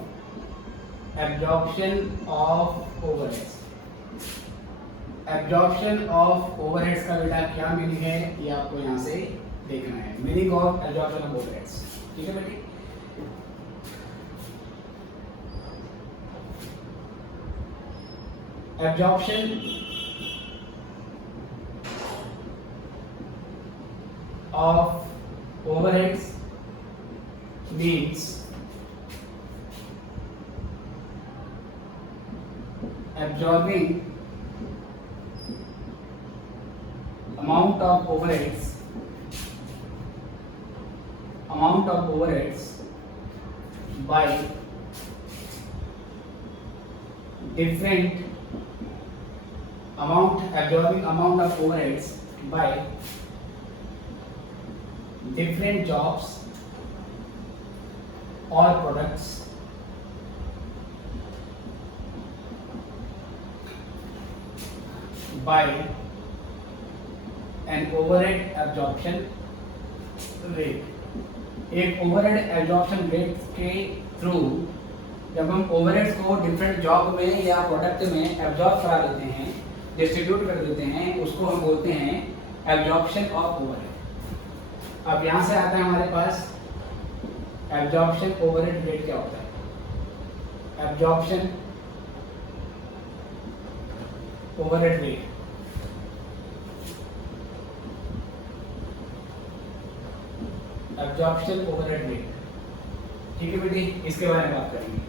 absorption of overheads. Absorption of overheads का बेटा क्या मीनिंग है ये आपको यहाँ से देखना है। Meaning of absorption of overheads, ठीक है बेटी। Absorption of overheads means absorbing amount of overheads by absorbing amount of overheads by different jobs or products by an overhead absorption rate. एक ओवरहेड एब्जॉर्प्शन रेट के through जब हम overheads को different job में या प्रोडक्ट में absorb करा देते हैं, डिस्ट्रीब्यूट कर देते हैं, उसको हम बोलते हैं एब्जॉर्प्शन ऑफ ओवरहेड। अब यहाँ से आता है हमारे पास एब्जॉर्प्शन ओवरहेड रेट क्या होता है। Absorption overhead rate absorption overhead rate, ठीक है बेटी, इसके बारे में बात करेंगे।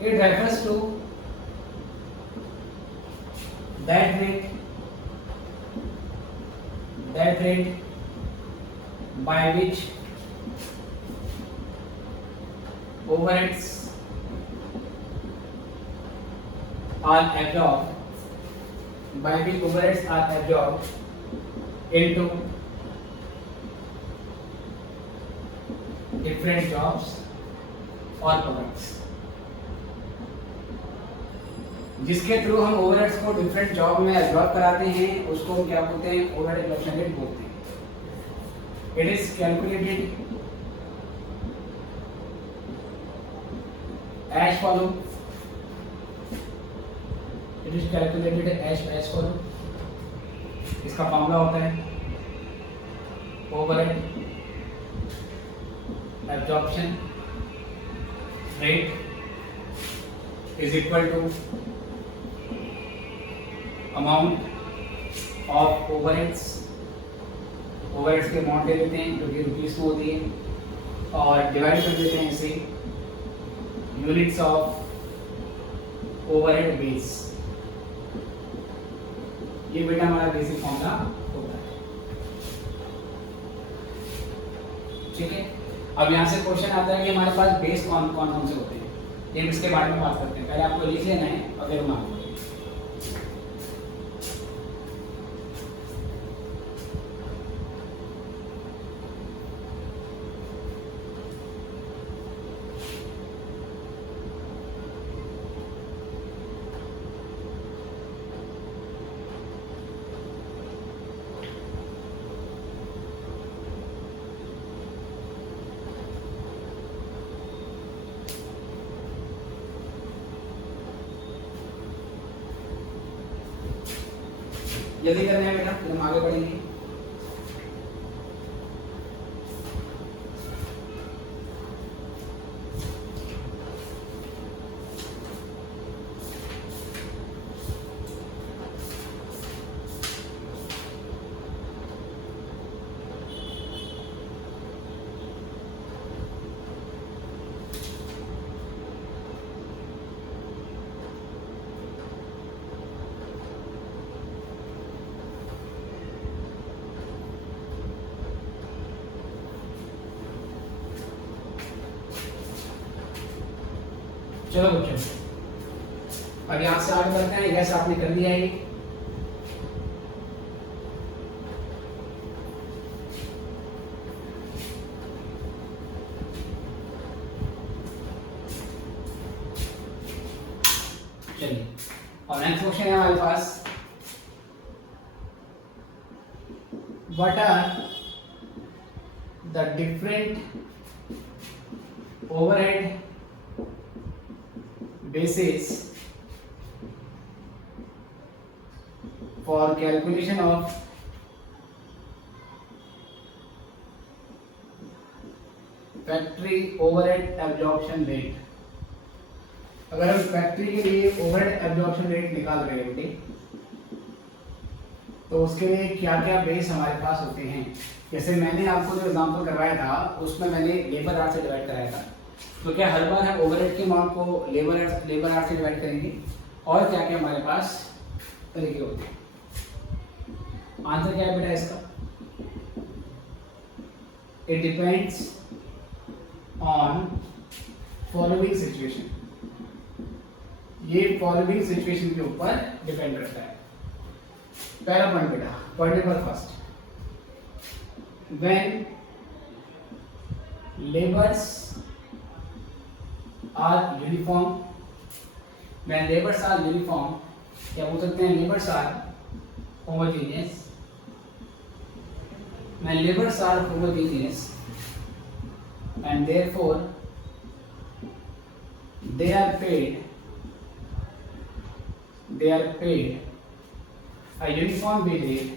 It refers to that rate by which overheads are absorbed, by which overheads are absorbed into different jobs or products। जिसके थ्रू हम ओवरहेड्स को डिफरेंट जॉब में एब्जॉर्ब कराते हैं उसको हम क्या बोलते हैं, ओवरहेड एब्जॉर्प्शन रेट बोलते हैं। It is calculated as follow, it is calculated as follow। इसका फॉर्मूला होता है overhead absorption rate is equal to amount of overheads. Overheads के अमाउंट ले लेते हैं जो कि रुपीस में होती है और डिवाइड कर देते हैं इसे यूनिट्स ऑफ ओवरहेड बेस। ये बेटा हमारा बेसिक फॉर्मूला होता है, ठीक है। अब यहाँ से क्वेश्चन आता है कि हमारे पास बेस कौन कौन से होते हैं, ये इसके बारे में बात करते हैं। पहले आपको लिख लेना है अगर मान जल्दी करना है बेटा, फिर हम आगे बढ़ेंगे। चलो बच्चों अब यहाँ से आगे बढ़ते हैं। यस आपने कर लिया है। चलिए और नेक्स्ट क्वेश्चन है हमारे पास, what are the different overhead basis for calculation of factory overhead absorption rate। अगर हम फैक्ट्री के लिए ओवरहेड एब्जॉर्प्शन रेट निकाल रहे होते तो उसके लिए क्या क्या बेस हमारे पास होते हैं। जैसे मैंने आपको जो एग्जांपल करवाया था उसमें मैंने लेबर आवर्स से डिवाइड कराया था, तो क्या हर बार हम ओवरहेड के अमाउंट को लेबर आवर्स से डिवाइड करेंगे और क्या क्या हमारे पास तरीके होते हैं। आंसर क्या है बेटा इसका, it depends on following situation. ये फॉलोइंग सिचुएशन के ऊपर डिपेंड करता है। पहला पॉइंट बेटा, point number first, when labours are uniform. When labours are uniform, क्या बोल सकते हैं, labours are homogeneous, when labors are homogeneous and therefore they are paid a uniform wage rate,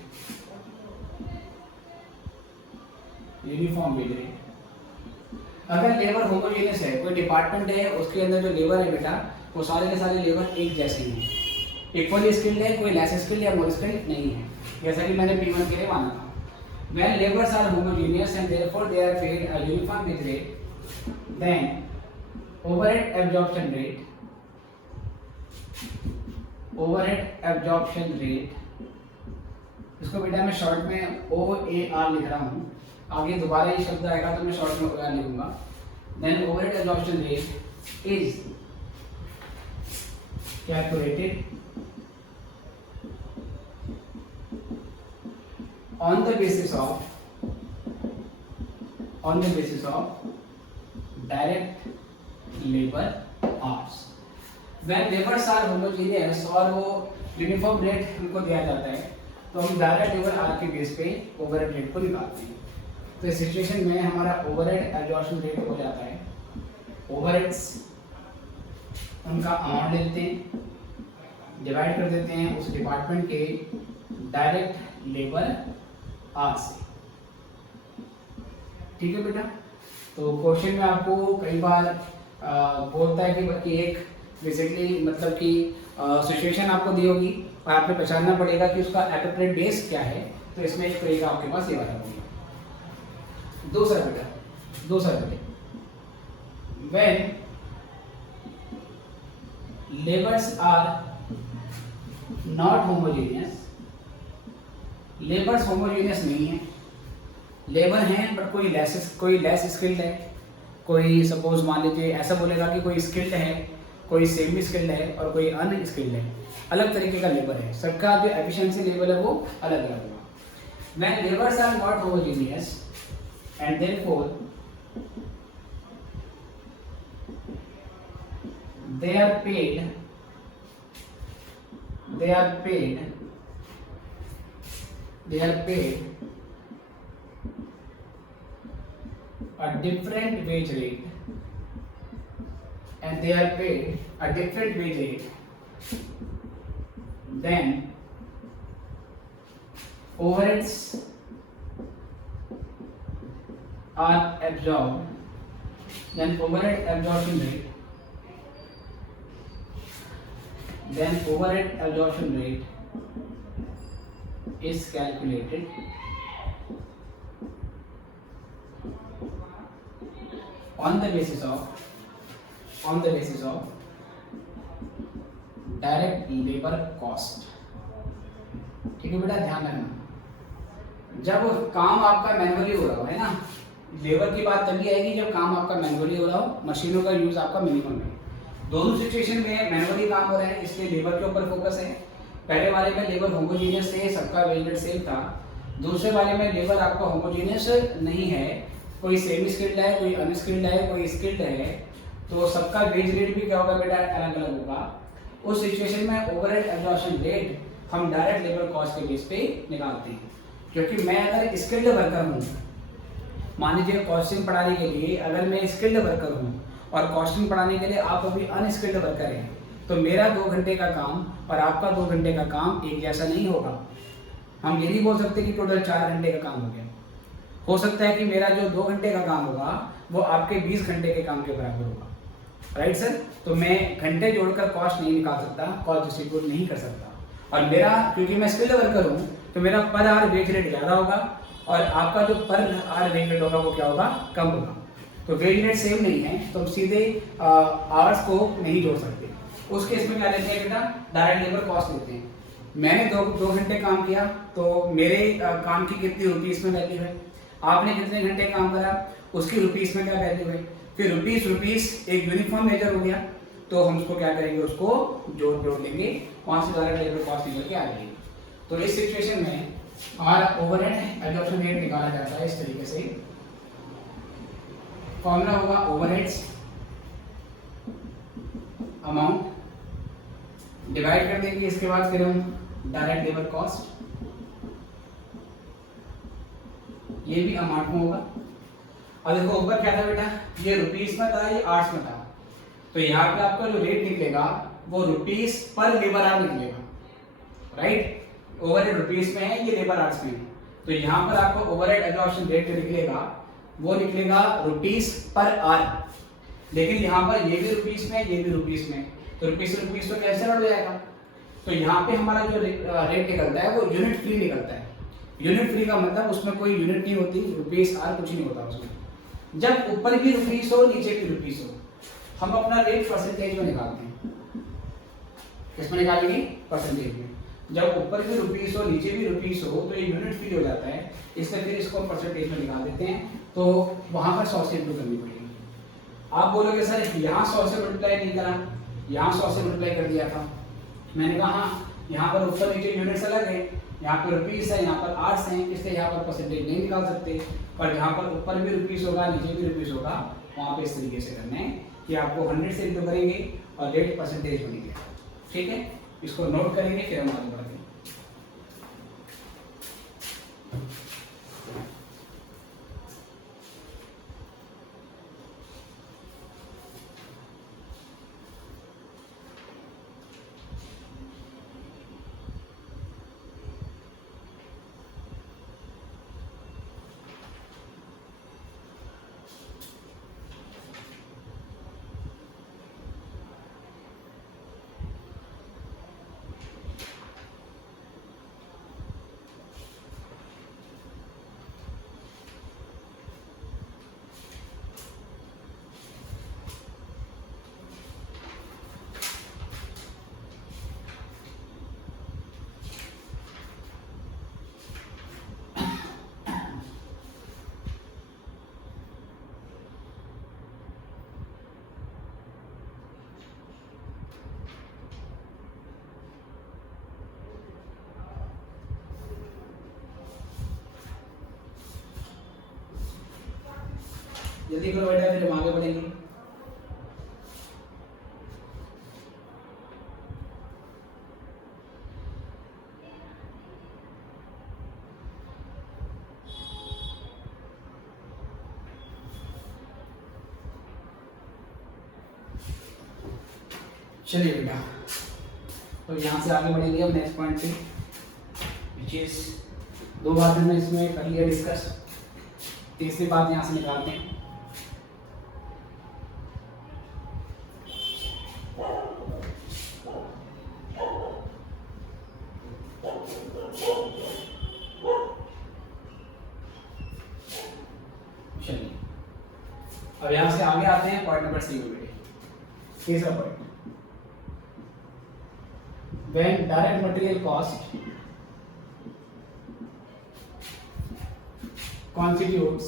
अगर लेबर होमोजेनियस है, कोई डिपार्टमेंट है उसके अंदर जो लेबर है बेटा वो सारे के सारे लेबर एक जैसे हैं, इक्वली स्किल्ड है, कोई लेस स्किल्ड या मोर स्किल्ड नहीं है, जैसा कि मैंने P1 के लिए माना था। When labors are homogeneous and therefore they are paid a uniform wage rate, then overhead absorption rate, इसको बेटा मैं शॉर्ट में OAR लिख रहा हूँ, आगे दोबारा ये शब्द आएगा तो मैं शॉर्ट में OAR लिखूंगा। Then overhead absorption rate is calculated on the basis of direct labor hours. When labors are homogeneous और वो यूनिफॉर्म रेट उनको दिया जाता है तो हम डायरेक्ट लेबर आर के बेस पे ओवरहेड रेट को निकालते हैं। तो इस सिचुएशन में हमारा ओवरहेड एब्जॉर्प्शन रेट हो जाता है, ओवरहेड्स उनका अमाउंट ले लेते हैं, डिवाइड कर देते हैं उस डिपार्टमेंट के डायरेक्ट लेबर आर से। ठीक है बेटा, तो क्वेश्चन में आपको कई बार बोलता है कि एक बेसिकली मतलब कि सिचुएशन आपको दी होगी और आपको पहचानना पड़ेगा कि उसका एप्रोप्रिएट बेस क्या है, तो इसमें एक तरीका आपके पास ये वाला होगा। दूसरा बेटे when labours are not homogeneous, labours homogeneous नहीं है, लेबर हैं बट कोई लेस स्किल्ड है, कोई सपोज मान लीजिए ऐसा बोलेगा कि कोई स्किल्ड है, कोई सेमी स्किल्ड है और कोई अनस्किल्ड है, अलग तरीके का लेबर है, सबका जो एफिशिएंसी लेवल है वो अलग अलग होगा। When labors are not homogeneous and therefore they are paid a different wage rate, then overheads are absorbed, then overhead absorption rate is calculated on the basis of direct labour cost. ठीक है बेटा, ध्यान रखना, जब काम आपका manually हो रहा हो, है ना, लेबर की बात तभी आएगी जब काम आपका मैनुअली हो रहा हो, मशीनों का यूज आपका मिनिमम है। दोनों सिचुएशन में मैनुअली काम हो रहा है इसलिए लेबर के ऊपर फोकस है। पहले वाले में लेबर होमोजेनियस है, सबका वेज रेट सेम था। दूसरे वाले में लेबर आपका होमोजेनियस नहीं है, कोई सेमी स्किल्ड है, कोई अनस्किल्ड है, कोई स्किल्ड है, तो सबका वेज रेट भी क्या होगा बेटा, अलग अलग होगा। उस सिचुएशन में ओवरहेड एब्जॉर्प्शन रेट हम डायरेक्ट लेबर कॉस्ट के बेस पे निकालते हैं, क्योंकि मैं अगर स्किल्ड वर्कर हूँ, मान लीजिए कॉस्टिंग पढ़ाने के लिए अगर मैं स्किल्ड वर्कर हूँ और कॉस्टिंग पढ़ाने के लिए आप अभी अनस्किल्ड वर्कर हैं, तो मेरा 2 घंटे का काम और आपका 2 घंटे का काम एक जैसा नहीं होगा। हम ये नहीं बोल सकते कि टोटल 4 घंटे का काम हो गया। हो सकता है कि मेरा जो 2 घंटे का काम होगा वो आपके 20 घंटे के काम के बराबर होगा। राइट सर, तो मैं घंटे जोड़कर कॉस्ट नहीं निकाल सकता, कॉस्ट डिस्ट्रीब्यूट नहीं कर सकता। और मेरा क्योंकि मैं स्किल्ड वर्कर हूँ तो मेरा पर आवर वेज रेट ज़्यादा होगा और आपका जो पर आवर वेज रेट होगा वो क्या होगा, कम होगा। तो वेज रेट सेम नहीं है तो हम सीधे आवर्स को नहीं जोड़ सकते। उस केस में क्या लेते हैं बेटा, डायरेक्ट लेबर कॉस्ट लेते हैं। मैंने 2 घंटे काम किया तो मेरे काम की कितनी रुपीस में वैल्यू है, आपने कितने घंटे काम करा उसकी रुपीस में क्या वैल्यू है, फिर रुपीस एक यूनिफॉर्म मेजर हो गया तो हम उसको क्या करेंगे, उसको जोड़ लेंगे, वहां से डायरेक्ट लेबर कॉस्ट निकल के आ जाएगी। तो इस सिचुएशन में हमारा ओवरहेड एब्जॉर्प्शन रेट निकाला जाता है इस तरीके से। फॉर्मूला होगा ओवरहेड्स अमाउंट डिवाइड कर देंगे, इसके बाद फिर हम डायरेक्ट लेबर कॉस्ट ये भी अमाउंट में होगा। अब देखो ऊपर क्या था बेटा, ये रुपीस में था, ये आर्ट्स में था, तो यहाँ पे आपका जो रेट निकलेगा वो रुपीस पर लेबर आवर निकलेगा, राइट। ओवरहेड रुपीस में है, ये लेबर आवर्स में है, तो यहाँ पर आपको ओवरहेड एब्जॉर्प्शन रेट जो निकलेगा वो निकलेगा रुपीस पर आवर। लेकिन यहाँ पर ये भी रुपीस में, ये भी रुपीस में, तो रुपीस से रुपीस तो कैंसिल हो जाएगा। तो यहाँ पे हमारा जो रेट निकलता है वो यूनिट फ्री निकलता है। यूनिट फ्री का मतलब उसमें कोई यूनिट नहीं होती, रुपीस आर कुछ नहीं होता उसमें। जब ऊपर भी रुपीस हो नीचे भी रुपीस हो, हम अपना रेट परसेंटेज में निकालते हैं। किसमें निकालेंगे? परसेंटेज में। जब ऊपर भी रुपीस हो नीचे भी रुपीस हो तो ये यूनिट फ्री हो जाता है, इसलिए फिर इसको परसेंटेज में निकाल देते हैं। तो वहां पर 100 से इंटू करनी पड़ेगी। आप बोलोगे सर यहाँ 100 से मल्टीप्लाई नहीं करा, यहाँ 100 से मल्टीप्लाई कर दिया था। मैंने कहा हाँ, यहाँ पर ऊपर नीचे यूनिट्स अलग है, यहाँ पर रुपीस है, यहाँ पर आर्ट्स हैं, इसलिए यहाँ पर परसेंटेज नहीं निकाल सकते। पर जहाँ पर ऊपर भी रुपीस होगा नीचे भी रुपीस होगा, वहाँ पे इस तरीके से करना है कि आपको 100 से इंटू करेंगे और रेट परसेंटेज बनेगा। ठीक है, इसको नोट करेंगे फिर हम आगे बढ़ते हैं। जल्दी करो बेटा, फिर हम आगे बढ़ेंगे। चलिए बेटा, तो यहाँ से आगे बढ़ेंगे हम नेक्स्ट पॉइंट पे, विच इज दो बात हमने इसमें कर लिया डिस्कस। तीसरी बात यहाँ से निकालते हैं। चलिए अब यहाँ से आगे आते हैं पॉइंट नंबर सी में बेटे, तीसरा point. When direct material cost constitutes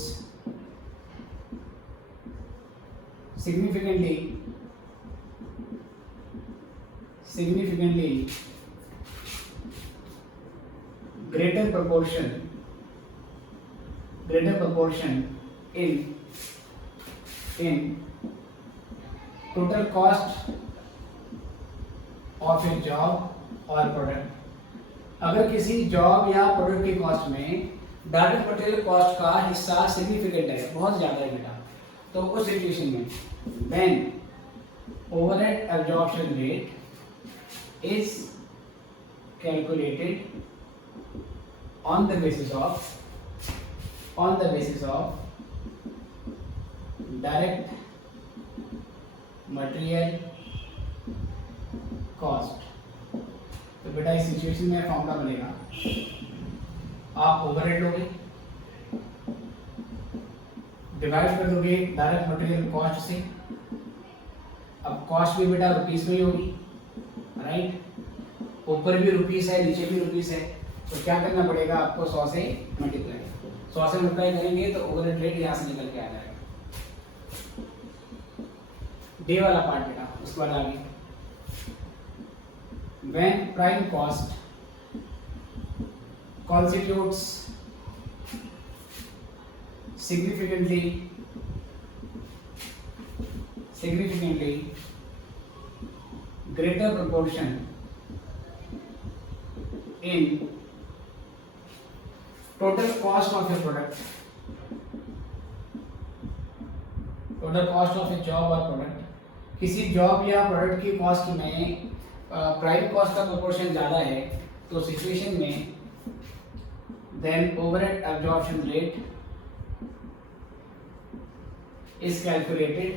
significantly greater proportion in total cost of a job और प्रोडक्ट। अगर किसी जॉब या प्रोडक्ट की कॉस्ट में डायरेक्ट मटेरियल कॉस्ट का हिस्सा सिग्निफिकेंट है, बहुत ज्यादा है बेटा, तो उस सिचुएशन में when overhead absorption rate is calculated on the basis of direct material cost. तो बेटा इस सिचुएशन में फॉर्मूला बनेगा, आप ओवरहेड लोगे, डिवाइड कर दोगे डायरेक्ट मटेरियल कॉस्ट से। अब कॉस्ट भी बेटा रुपीस में ही होगी, राइट। ऊपर भी रुपीस है नीचे भी रुपीस है, तो क्या करना पड़ेगा आपको 100 से मल्टीप्लाई। 100 से मल्टीप्लाई करेंगे तो ओवरहेड रेट यहाँ से निकल के आ जाएगा। डे वाला पार्ट बेटा, उसके बाद आगे when prime cost constitutes significantly greater proportion in total cost of a product, total cost of a job और प्रोडक्ट, किसी जॉब या प्रोडक्ट की कॉस्ट में प्राइम कॉस्ट का प्रोपोर्शन ज़्यादा है तो सिचुएशन में then overhead absorption rate is calculated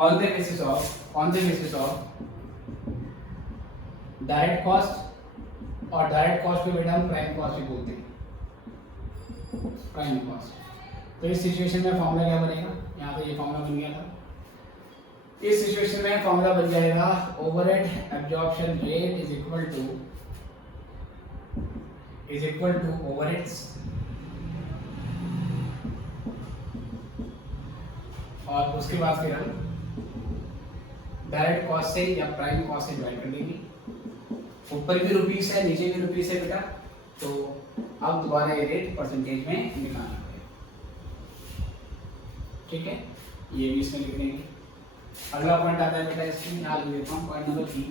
on the basis of direct cost, और डायरेक्ट कॉस्ट को बेटा हम प्राइम कॉस्ट भी बोलते हैं, प्राइम कॉस्ट। तो इस सिचुएशन में फॉर्मूला क्या बनेगा, यहाँ पे ये फॉर्मूला बन गया था, इस सिचुएशन में फॉर्मूला बन जाएगा overhead absorption rate is equal to overheads और उसके बाद फिर हम डायरेक्ट कॉस्ट से या प्राइम कॉस्ट से डिवाइड कर लेंगे। ऊपर भी रुपीस है नीचे भी रुपीस है बेटा, तो अब दोबारा ये रेट परसेंटेज में निकालना पड़ेगा। ठीक है, ये भी इसमें लिख देंगे। अगला पॉइंट आता है बेटा इसमें, याद देता हूँ, point number 3,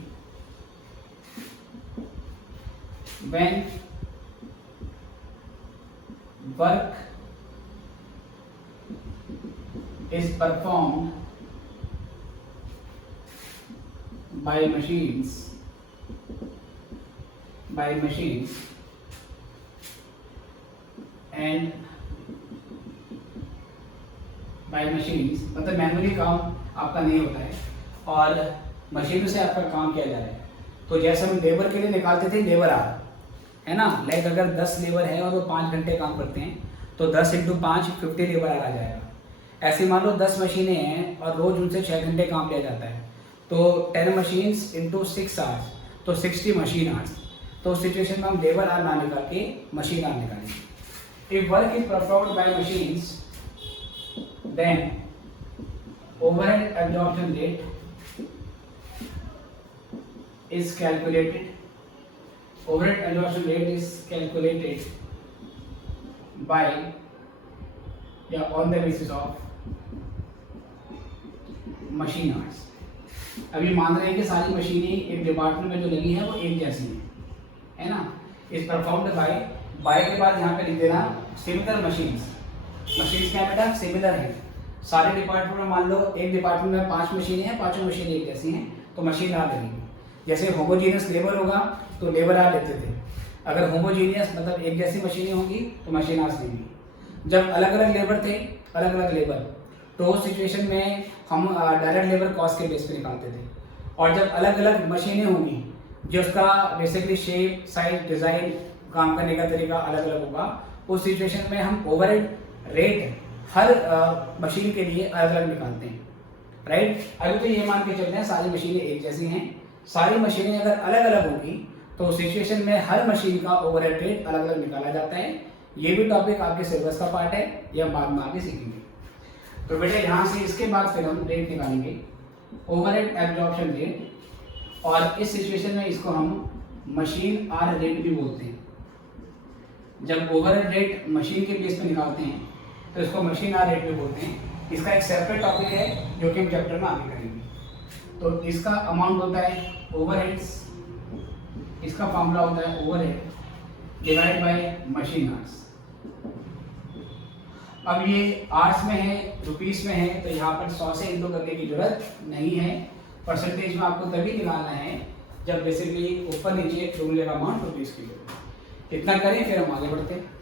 when work is performed by machines मतलब मैनुअली काम आपका नहीं होता है और मशीनों से आपका काम किया जा रहा है। तो जैसे हम लेबर के लिए निकालते थे लेबर आवर, है ना, लाइक अगर 10 लेबर है और वो 5 घंटे काम करते हैं तो 10 × 5 50 लेबर आवर आ जाएगा। ऐसे मान लो 10 मशीनें हैं और रोज उनसे 6 घंटे काम लिया जाता है, तो 10 मशीन्स इंटू 6 आवर्स, तो 60 मशीन आवर्स। तो उस सिचुएशन में हम लेबर आवर ना निकाल के मशीन आवर निकालेंगे। If work is performed by machines then overhead absorption rate is calculated, overhead absorption rate is calculated by या on the basis of machine hours. अभी मान रहे हैं कि सारी मशीनें एक डिपार्टमेंट में जो लगी हैं वो एक जैसी हैं, है ना। इस परफॉर्म्ड बाय के बाद यहाँ पे लिख देना सिमिलर मशीन्स। मशीन्स क्या बेटा, सिमिलर है। सारे डिपार्टमेंट में मान लो एक डिपार्टमेंट में 5 मशीनें हैं, 5 मशीनें एक जैसी हैं, तो मशीन आवर लगेगी। जैसे होमोजीनियस लेबर होगा तो लेबर आवर लेते थे, अगर होमोजीनियस मतलब एक जैसी मशीनें होंगी तो मशीन आवर्स लेंगी। जब अलग अलग लेबर थे, अलग अलग लेबर, तो उस सिचुएशन में हम डायरेक्ट लेबर कॉस्ट के बेस पे निकालते थे। और जब अलग अलग मशीनें होंगी जो उसका बेसिकली शेप, साइज, डिज़ाइन, काम करने का तरीका अलग अलग होगा, उस सिचुएशन में हम ओवरहेड रेट हर मशीन के लिए अलग अलग निकालते हैं, राइट। अभी तो ये मान के चलते हैं सारी मशीनें एक जैसी हैं, सारी मशीनें अगर अलग अलग होंगी तो सिचुएशन में हर मशीन का ओवरहेड रेट अलग अलग निकाला जाता है। ये भी टॉपिक आपके सिलेबस का पार्ट है, यह बाद में आगे सीखेंगे। तो बेटे यहाँ से इसके बाद फिर हम रेट निकालेंगे, ओवरहेड एब्जॉर्प्शन रेट, और इस सिचुएशन में इसको हम मशीन आर रेट भी बोलते हैं। जब ओवरहेड रेट मशीन के बेस पे निकालते हैं तो इसको मशीन आर रेट भी बोलते हैं। इसका एक सेपरेट टॉपिक है जो कि हम चैप्टर में आगे करेंगे। तो इसका अमाउंट होता है ओवरहेड्स, इसका फॉर्मूला होता है overhead divide by machine hours. अब ये आवर्स में है, रुपीस में है, तो यहाँ पर 100 से इंटू करने की जरूरत नहीं है। परसेंटेज में आपको तभी निकालना है जब बेसिकली ऊपर नीचे दोनों का अमाउंट रुपीस की हो। इतना करें फिर हम आगे बढ़ते हैं।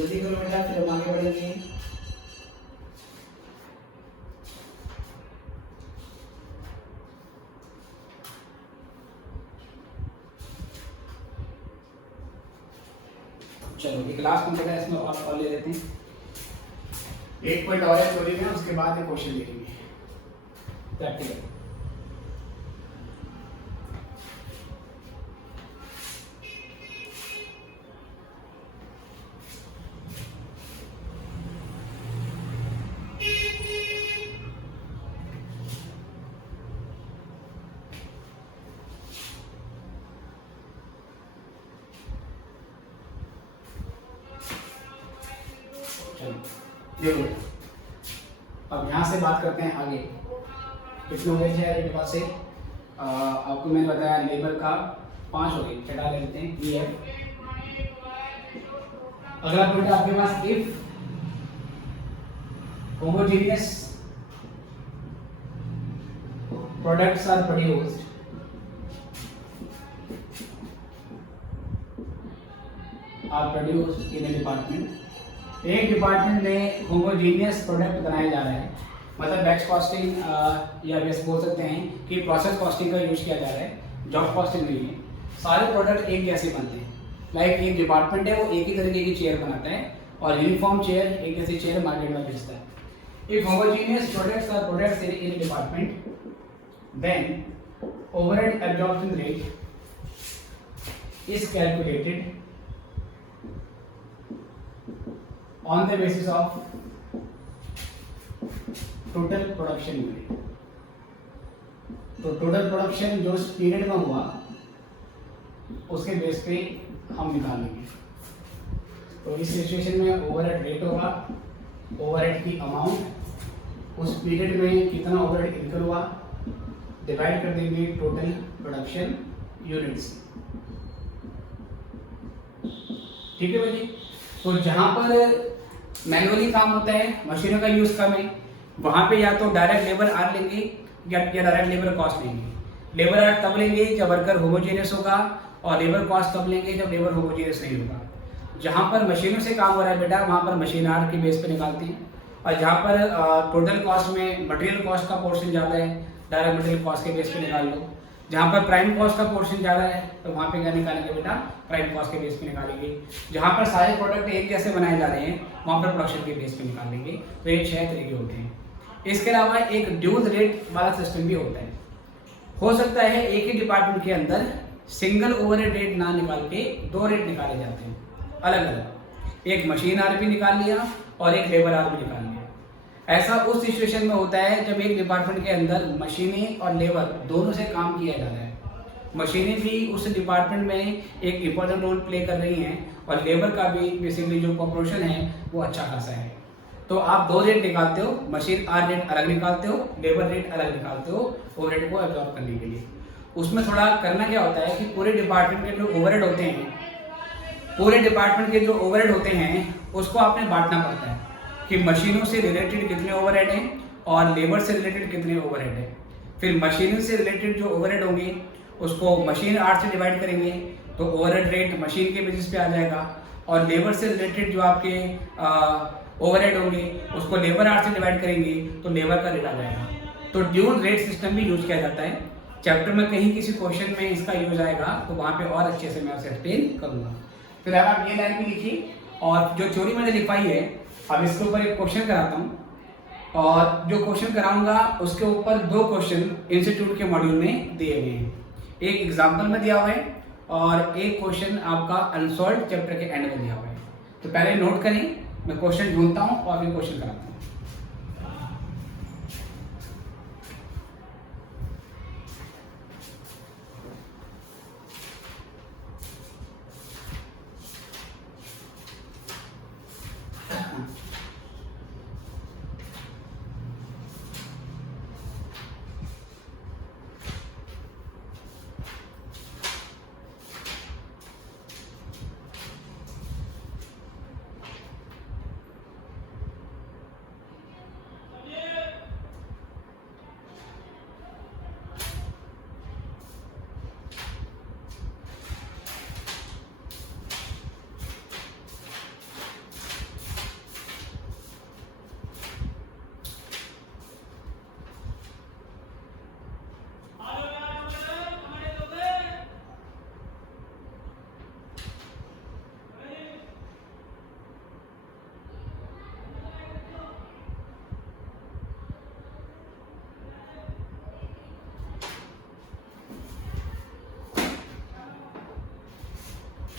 जल्दी करो बेटा, फिर हम आगे बढ़ेंगे। चलो एक लास्ट पॉइंट है, इसमें और ले लेते हैं। एक पॉइंट और है थ्योरी में, उसके बाद ये क्वेश्चन देखेंगे प्रैक्टिकल। देखो अब यहाँ से बात करते हैं आगे। कितने हो गए थे आपके पास से? आपको मैंने बताया लेबर का 5 हो गए, चटा लेते हैं ई एफ। अगला पॉइंट आपके पास if homogeneous products are produced in a department. एक डिपार्टमेंट में होमोजेनियस प्रोडक्ट बनाया जा रहा है, मतलब बैच कॉस्टिंग या बेस बोल सकते हैं कि प्रोसेस कॉस्टिंग का यूज किया जा रहा है, जॉब कॉस्टिंग नहीं है। सारे प्रोडक्ट एक जैसे बनते हैं। लाइक एक डिपार्टमेंट है, वो एक ही तरीके की चेयर बनाता है और यूनिफॉर्म चेयर एक जैसी चेयर मार्केट में बेचता है। If homogeneous products are products in department, then overhead absorption rate is calculated on the basis of total production unit। तो टोटल प्रोडक्शन जो उस पीरियड में हुआ उसके बेस पे हम निकालेंगे। तो इस सिचुएशन में ओवरहेड रेट होगा, ओवरहेड की अमाउंट, उस पीरियड में कितना ओवरहेड इनकर हुआ, डिवाइड कर देंगे टोटल प्रोडक्शन यूनिट्स। ठीक है भाई। तो जहां पर मैनुअली काम होता है, मशीनों का यूज कम है, वहां पे या तो डायरेक्ट लेबर आर लेंगे या डायरेक्ट लेबर कॉस्ट लेंगे। लेबर आर तब लेंगे जब वर्कर होमोजेनियस होगा, और लेबर कॉस्ट तब लेंगे जब लेबर होमोजेनियस नहीं होगा। जहां पर मशीनों से काम हो रहा है बेटा, वहां पर मशीन आर के बेस पे निकालते हैं, और जहां पर टोटल कॉस्ट में मटेरियल कॉस्ट का पोर्शन ज़्यादा है, डायरेक्ट मटेरियल कॉस्ट के बेस पे निकाल लो। जहाँ पर प्राइम कॉस्ट का पोर्शन ज़्यादा है तो वहाँ पे क्या निकालेंगे बेटा, प्राइम कॉस्ट के बेस पे निकालेंगे। जहाँ पर सारे प्रोडक्ट एक जैसे बनाए जा रहे हैं वहाँ पर प्रोडक्शन के बेस पे निकालेंगे। तो ये 6 तरीके होते हैं। इसके अलावा एक ड्यूल रेट वाला सिस्टम भी होता है। हो सकता है एक ही डिपार्टमेंट के अंदर सिंगल ओवरहेड रेट ना निकाल के 2 रेट निकाले जाते हैं अलग अलग। एक मशीन आर भी निकाल लिया और एक लेबर आर भी निकाल लिया। ऐसा उस सिचुएशन में होता है जब एक डिपार्टमेंट के अंदर मशीनें और लेबर दोनों से काम किया जा रहा है। मशीनें भी उस डिपार्टमेंट में एक इम्पोर्टेंट रोल प्ले कर रही हैं और लेबर का भी बेसिकली जो प्रोपोर्शन है वो अच्छा खासा है। तो आप 2 रेट निकालते हो, मशीन आर रेट अलग निकालते हो, लेबर रेट अलग निकालते हो ओवरहेड को एब्जॉर्ब करने के लिए। उसमें थोड़ा करना क्या होता है कि पूरे डिपार्टमेंट के जो ओवरहेड होते हैं, पूरे डिपार्टमेंट के जो ओवरहेड होते हैं उसको आपने बांटना पड़ता है कि मशीनों से रिलेटेड कितने ओवरहेड हैं और लेबर से रिलेटेड कितने ओवरहेड हैं। फिर मशीनों से रिलेटेड जो ओवरहेड होंगे उसको मशीन आर से डिवाइड करेंगे तो ओवरहेड रेट मशीन के बेसिस पे आ जाएगा, और लेबर से रिलेटेड जो आपके ओवरहेड होंगे उसको लेबर आर से डिवाइड करेंगे तो लेबर का रेट आ जाएगा। तो ड्यूल रेट सिस्टम भी यूज किया जाता है। चैप्टर में कहीं किसी क्वेश्चन में इसका यूज आएगा तो वहाँ पे और अच्छे से मैं उसे एक्सप्लेन करूँगा। फिर आप ये लाइन भी लिखिए, और जो थ्योरी मैंने लिखवाई है अब इसके ऊपर एक क्वेश्चन कराता हूँ, और जो क्वेश्चन कराऊंगा उसके ऊपर 2 क्वेश्चन इंस्टीट्यूट के मॉड्यूल में दिए गए हैं। एक एग्जाम्पल में दिया हुआ है और एक क्वेश्चन आपका अनसॉल्व्ड चैप्टर के एंड में दिया हुआ है। तो पहले नोट करें, मैं क्वेश्चन ढूंढता हूँ और फिर क्वेश्चन कराता हूँ।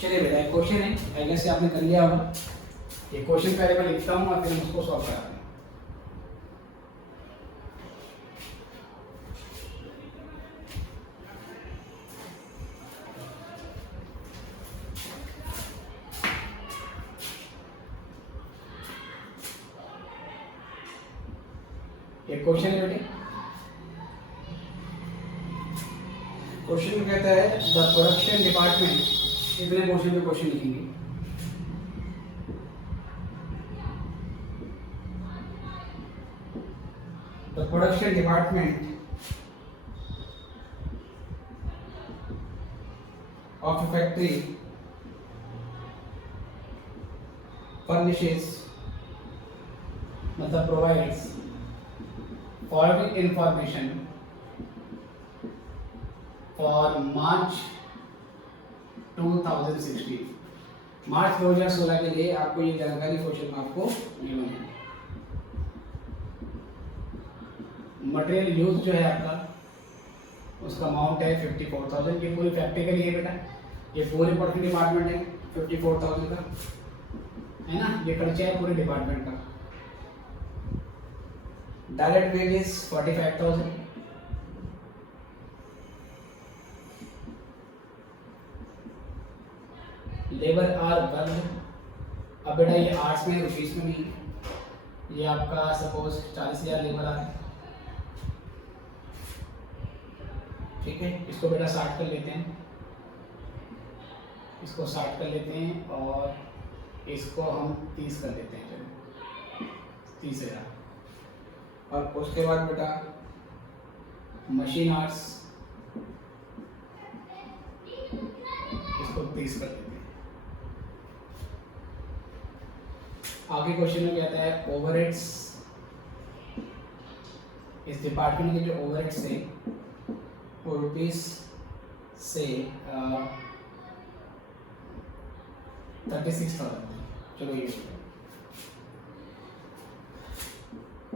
चलिए बेटा एक क्वेश्चन है, आई गेस आपने कर लिया होगा। ये क्वेश्चन पहले मैं लिखता हूँ और फिर हम उसको सॉल्व कराते हैं। एक क्वेश्चन है बेटे, क्वेश्चन कहता है द प्रोडक्शन डिपार्टमेंट, इतने क्वेश्चन पे क्वेश्चन लिखेंगे। The production department of a factory furnishes मतलब provides following information for March 2016। मार्च 2016 के लिए आपको ये जानकारी क्वेश्चन में आपको गिवन है। मटेरियल यूज जो है आपका उसका अमाउंट है 54,000। ये पूरी फैक्ट्री के लिए बेटा, ये पूरे प्रोडक्शन डिपार्टमेंट है 54,000 का, है ना। ये खर्चा है पूरे डिपार्टमेंट का। डायरेक्ट वेजेस 45,000, लेबर आर वर्ग, अब बेटा ये आर्ट्स में रुपीस में नहीं है, ये आपका सपोज 40,000 लेबर आर है, ठीक है। इसको बेटा 60 कर लेते हैं, इसको 60 कर लेते हैं और इसको हम 30 कर लेते हैं, चलो 30,000। और उसके बाद बेटा मशीन आर्ट्स, इसको 30 कर लेते हैं। आगे क्वेश्चन में कहता है ओवरहेड्स, इस डिपार्टमेंट के जो ओवरहेड्स थे वो रुपीस से 36,000। चलो ये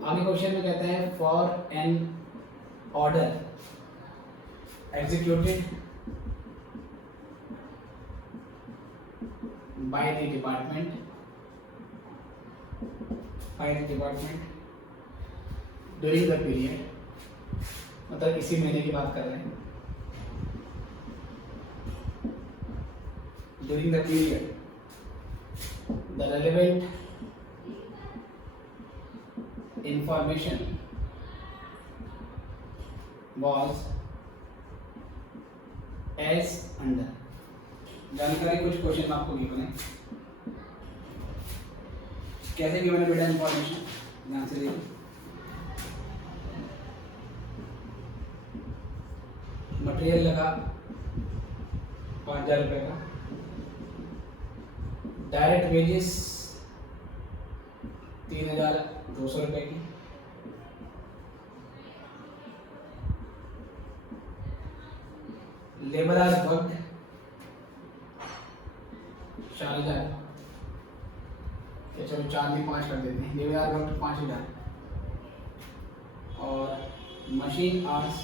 आगे क्वेश्चन में कहता है for an order executed by the department during the period, मतलब इसी महीने की बात कर रहे हैं, during the period the relevant information was as under। जानकारी कुछ क्वेश्चन आपको गिवन है, कैसे गिवन है बेटा इंफॉर्मेशन, ध्यान से देखिए। मटेरियल लगा 5,000 रुपये का, डायरेक्ट वेजेस 3,200 रुपये की, लेबर आर वर्क 4,000, चलो 4 में 5 कर देते हैं, लेबर आर वर्क 5,000 और मशीन आर्स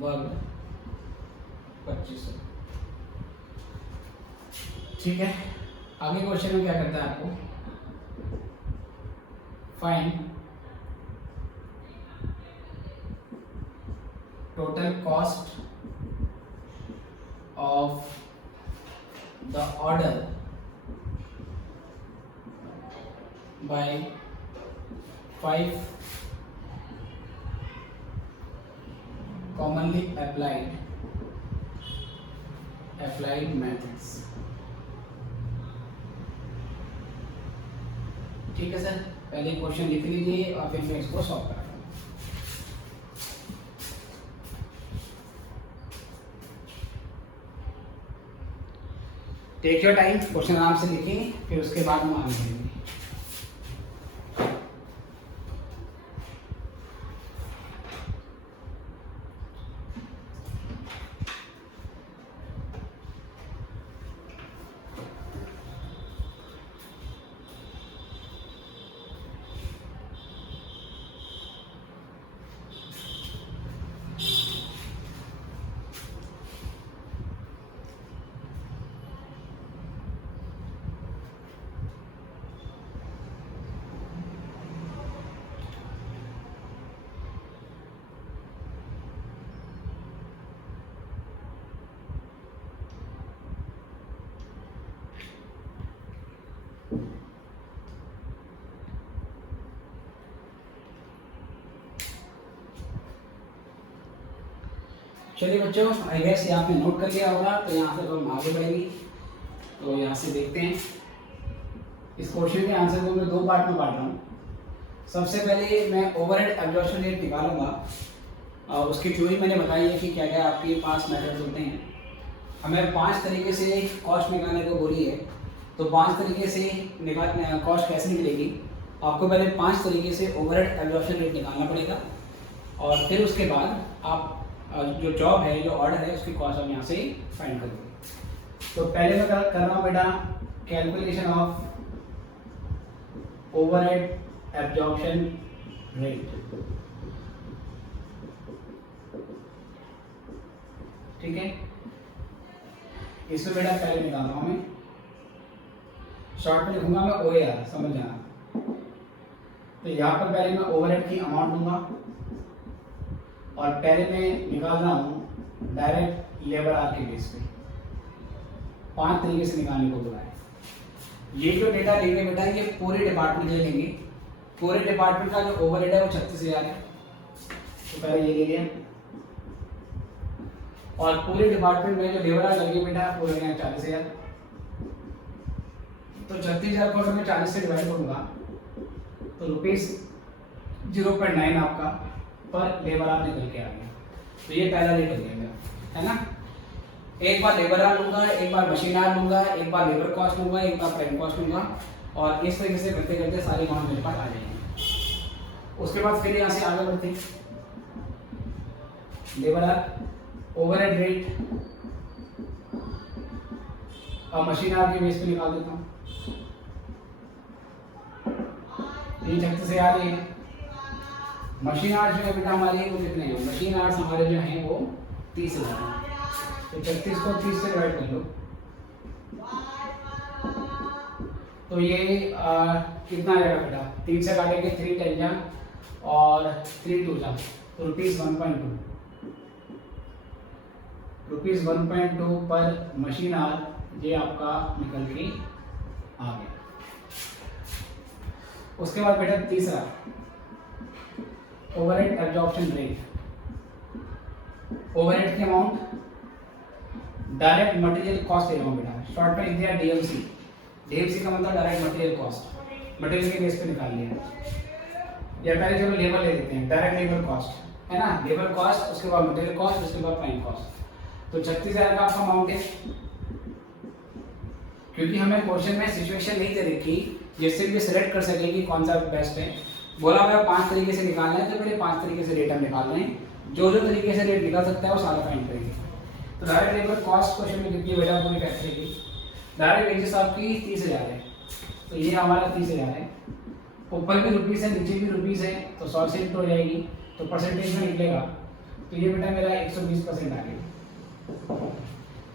वर्क 2500। ठीक है। आगे क्वेश्चन में क्या करता है आपको, find total cost of the order by 5 commonly applied methods। ठीक है सर, पहले क्वेश्चन लिख लीजिए और फिर मैं इसको सॉल्व करा। टेक योर टाइम, क्वेश्चन आराम से लिखेंगे, फिर उसके बाद हम आगे बढ़ेंगे। चलिए बच्चों, आई गेस ये आपने नोट कर लिया होगा, तो यहाँ से हम आगे बढ़ेंगे। तो यहाँ से देखते हैं इस क्वेश्चन के आंसर को मैं दो पार्ट में बांट रहा हूँ। सबसे पहले मैं ओवरहेड एब्जॉर्प्शन रेट निकालूंगा, और उसकी थ्योरी मैंने बताई है कि क्या क्या आपके पास मेथड्स होते हैं। हमें 5 तरीके से कॉस्ट निकालने को बोली है, तो 5 तरीके से कॉस्ट कैसे निकलेगी। आपको पहले 5 तरीके से ओवरहेड एब्जॉर्प्शन रेट निकालना पड़ेगा, और फिर उसके बाद आप जो जॉब है, जो ऑर्डर है, उसकी कॉस्ट आप यहाँ से फाइंड करोगे। तो पहले मैं कर रहा हूँ बेटा calculation of overhead absorption rate. ठीक है, इसमें बेटा पहले निकाल रहा हूँ मैं, शॉर्ट में लिखूंगा मैं OAR, समझ जाना। तो यहाँ पर पहले मैं ओवरहेड की अमाउंट लूंगा, और पहले मैं निकाल रहा हूँ डायरेक्ट लेबर आर के बेस पे। 5 तरीके से निकालने को बोला है। ये जो डेटा लेंगे बेटा, ये पूरे डिपार्टमेंट के लेंगे। पूरे डिपार्टमेंट का जो ओवरहेड है वो 36,000 है, तो पहले ये ले लिया। और पूरे डिपार्टमेंट में जो लेबर आर लगे बेटा वो लगे 40,000। तो 36,000 को अगर मैं 40 से डिवाइड करूंगा तो ₹0.9 आपका पर लेबर आर निकल के आ गया। तो ये पहला रेट हो गया मेरा, है ना। एक बार लेबर आर लूंगा, एक बार मशीन आर लूंगा, एक बार लेबर कॉस्ट लूंगा, एक बार प्राइम कॉस्ट लूंगा, और इस तरीके से करते करते सारी अमाउंट मेरे पास आ जाएंगे। उसके बाद फिर यहाँ से आगे बढ़ते लेबर आर, ओवरहेड रेट और मशीन आर के बेस पे निकाल देता हूँ। 36,000 है। मशीन आर्ट्स जो है बेटा हमारे वो कितने हैं? मशीन आर्ट्स हमारे जो हैं वो 30,000 हैं। तो 36 को 30 से डिवाइड कर लो, तो ये कितना आ जाएगा बेटा? 3 से काटेंगे 3 10 जा और 3 2 जा, तो ₹1.2 ₹1.2 पर मशीन आर ये आपका निकल के आ गया। उसके बाद बेटा तीसरा ओवरहेड एब्जॉर्प्शन रेट। ओवरहेड की अमाउंट डायरेक्ट मटेरियल कॉस्ट ले रहा हूँ बेटा, शॉर्ट में लिख दिया DMC। DMC का मतलब डायरेक्ट मटेरियल कॉस्ट, मटेरियल के बेस पे निकाल लिया। या पहले चलो लेबर ले लेते हैं, डायरेक्ट लेबर कॉस्ट है ना, लेबर कॉस्ट, उसके बाद मटेरियल कॉस्ट, उसके बाद प्राइम कॉस्ट। तो 36,000 का आपका अमाउंट है। क्योंकि हमें क्वेश्चन में सिचुएशन नहीं दे रखी जिससे भी सिलेक्ट कर सके कि कौन सा बेस्ट है, बोला हुआ 5 तरीके से निकालना है, तो पहले 5 तरीके से रेट हम निकाल रहे हैं। जो तरीके से रेट निकल सकता है वो सारा फाइंड करेंगे। तो डायरेक्ट लेबर कॉस्ट क्वेश्चन में कितनी बेटा पूरी फैक्ट्री की डायरेक्ट वेजेस आपकी 30,000 है, तो ये हमारा 30,000 है। ऊपर भी रुपीज़ है, नीचे भी रुपीज़ है, तो 100 से इंटू हो जाएगी, तो परसेंटेज में निकलेगा। तो ये बेटा मेरा 120% आ गया,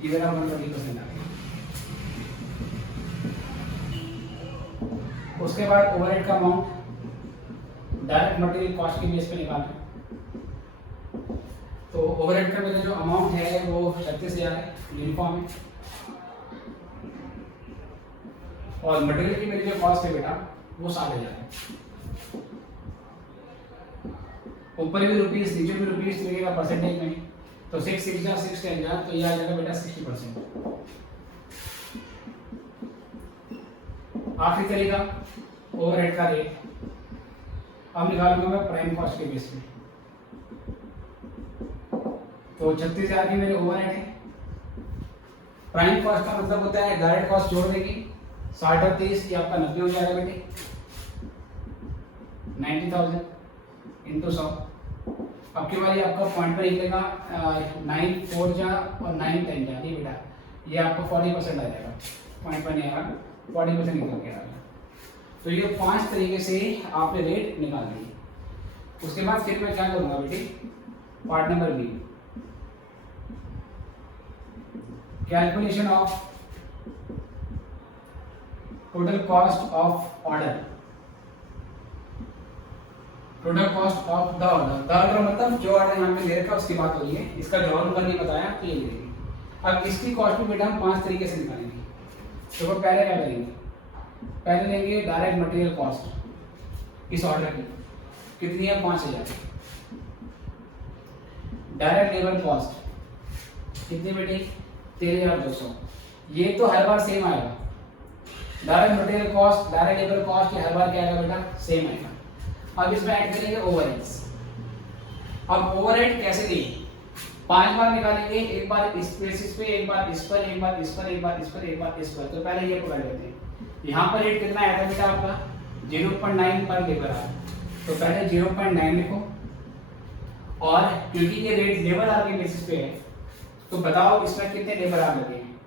ये मेरा 120% आ गया। उसके बाद ओवरहेड का अमाउंट डायरेक्ट मटेरियल कॉस्ट के बेस पे निकालना। तो ओवरहेड का मेरा जो अमाउंट है वो 36,000 है, यूनिफॉर्म है। और मटेरियल की मेरी जो कॉस्ट है बेटा वो 60,000 है। ऊपर भी रुपीस, नीचे भी रुपीस लगेगा परसेंटेज में, तो 6 6 जा 6 10 जा, तो ये आ जाएगा बेटा 60%। आखिरी तरीका ओवरहेड का रेट, अब निकालूंगा मैं प्राइम कॉस्ट के बेस पे। तो 36,000 की मेरे ओवरहेड है। प्राइम कॉस्ट का मतलब होता है डायरेक्ट कॉस्ट जोड़ देगी, 60 और 30 ये आपका 90 हो जाएगा बेटे, 90,000 इंटू 100। अब की बार आपका पॉइंट पर निकलेगा 9 4 जा और 9 10 जा, ये बेटा ये आपको 40% आ जाएगा, पॉइंट पर नहीं आएगा, 40% निकल के आएगा। तो ये 5 तरीके से आपने रेट निकाल दिए। उसके बाद फिर मैं क्या करूंगा बेटे, part number B, calculation of total cost of order. Total cost of the order, the order मतलब जो ऑर्डर यहाँ पे ले रखा उसकी बात हो रही है, इसका जॉब नंबर नहीं बताया तो ये लेंगे। अब इसकी कॉस्ट भी बेटा हम 5 तरीके से निकालेंगे। तो वो पहले क्या करेंगे, पहले लेंगे डायरेक्ट मटेरियल कॉस्ट इस ऑर्डर की, कितनी है 5,000। डायरेक्ट लेबर कॉस्ट कितनी बेटी 13,200। ये तो हर बार सेम आएगा, direct material cost direct labour cost हर बार क्या आएगा बेटा सेम आएगा। अब इसमें ऐड करेंगे ओवरहेड्स। अब ओवरहेड कैसे दिए 5 बार निकालेंगे, एक बार इस बेसिस पे, एक बार इस पर, एक बार इस पर, एक बार इस पर, एक बार इस पर। तो पहले ये प्रोवाइड करते हैं। यहाँ पर रेट कितना आया था बेटा आपका 0.9 पर लेबर आया, तो पहले 0.9 लिखो। और क्योंकि ये रेट लेबर आवर के बेसिस पे है तो बताओ इसमें कितने लेबर आवर लगे हैं।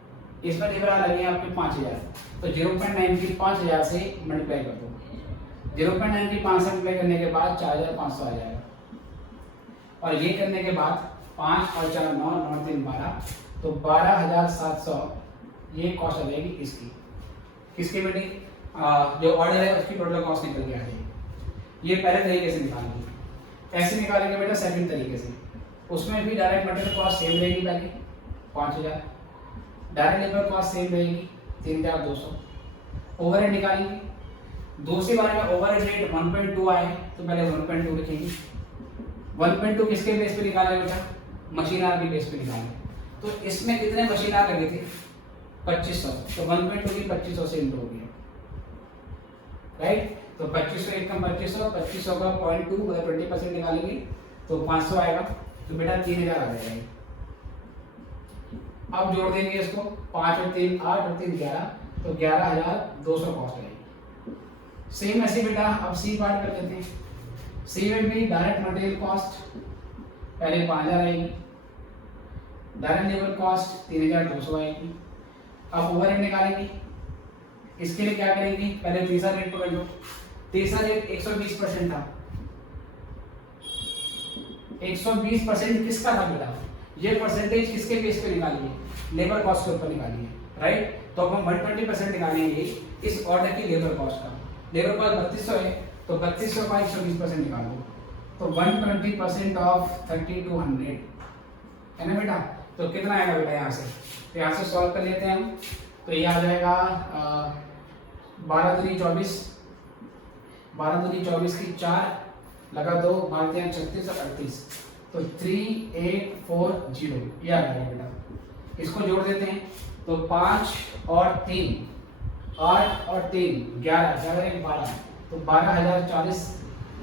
इसमें लेबर आवर लगे हैं आपके 5000, तो 0.9 की 5000 से मल्टीप्लाई कर दो। 0.9 की 5 से मल्टीप्लाई करने के बाद 4500 आ जाएगा। और ये करने के बाद 5 और 4 9, 9 3 12, तो 12,700 ये कॉस्ट आ जाएगी इसकी। किसकी बेटी जो ऑर्डर है उसकी टोटल कॉस्ट निकल के आ जाएगी। ये पहले तरीके से निकालेंगे। ऐसे निकालेंगे बेटा सेकंड तरीके से, उसमें भी डायरेक्ट मटेरियल कॉस्ट सेम रहेगी पहले 5000, डायरेक्ट लेबर कॉस्ट सेम रहेगी 3,200। ओवरहेड निकालेंगे, दूसरी बार में ओवरहेड रेट 1.2 आए तो पहले 1.2 लिखेंगे। 1.2 किसके बेस पे निकाला बेटा मशीन आवर के बेस पे निकालेंगे। तो इसमें कितने मशीन आवर लगे थे 2500, तो 1.2 की 2500 से इंटू हो गया, राइट। तो 2500 एक कम 2500 का 0.2 मतलब 20% निकालेंगे तो 500 आएगा, तो बेटा 3000 आ जाएगा। अब जोड़ देंगे इसको 5 और 3 8 और 3 11, तो 11,200 कॉस्ट आएगी। सेम ऐसे बेटा अब सी पार्ट कर लेते हैं। सी में भी डायरेक्ट मटेरियल कॉस्ट पहले 5000 आएगी, डायरेक्ट लेबर कॉस्ट 3,200 आएगी। अब ओवरहेड निकालेंगे, इसके लिए क्या करेंगे पहले तीसरा रेट पकड़ लो। तीसरा रेट 120% था। 120% किसका था बेटा ये परसेंटेज किसके बेस पे निकालिए लेबर कॉस्ट के ऊपर निकालिए, राइट। तो अब हम 120% निकालेंगे इस ऑर्डर की लेबर कॉस्ट का। लेबर कॉस्ट 3200 है तो 3200 का 120% निकालो, तो 120% ऑफ 3200 है ना बेटा। तो कितना आएगा बेटा यहाँ से, तो यहाँ से सॉल्व कर लेते हैं हम। तो ये आ जाएगा 12 दूनी 24, 12 दूनी 24 की 4 लगा 2 12 3 36 और 38, तो 3840 ये आ जाएगा बेटा। इसको जोड़ देते हैं तो 5 और 3 8 और 3 11 11 12, तो 12,040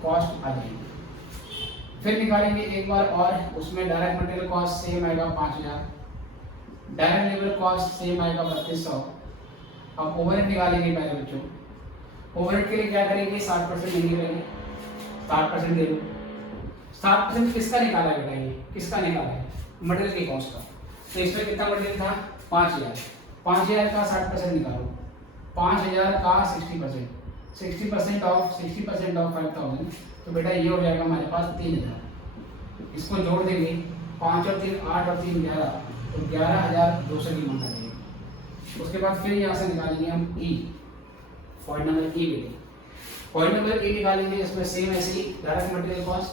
कॉस्ट आ जाएगी। फिर निकालेंगे एक बार और, उसमें डायरेक्ट मटेरियल कॉस्ट सेम आएगा 5000, डायरेक्ट लेबर कॉस्ट सेम आएगा 3200। अब ओवरहेड निकालेंगे पहले बच्चों। ओवरहेड के लिए क्या करेंगे 60% लेंगे पहले, 60% ले लो। 60% किसका निकाला है बेटा ये किसका निकाला है मटेरियल की कॉस्ट का। तो इसमें कितना मटेरियल था 5000, 5000 का 60% निकालो, 5000 का 60%, 60% ऑफ 5000, तो बेटा ये हो जाएगा हमारे पास 3000। इसको जोड़ देंगे 5 और 3 8 और 3 11, तो 11,200 की मांग आ जाएगी। उसके बाद फिर यहाँ से निकालेंगे हम ई, पॉइंट नंबर ई बेटे। पॉइंट नंबर ई निकालेंगे, इसमें सेम ऐसे ही डायरेक्ट मटेरियल कॉस्ट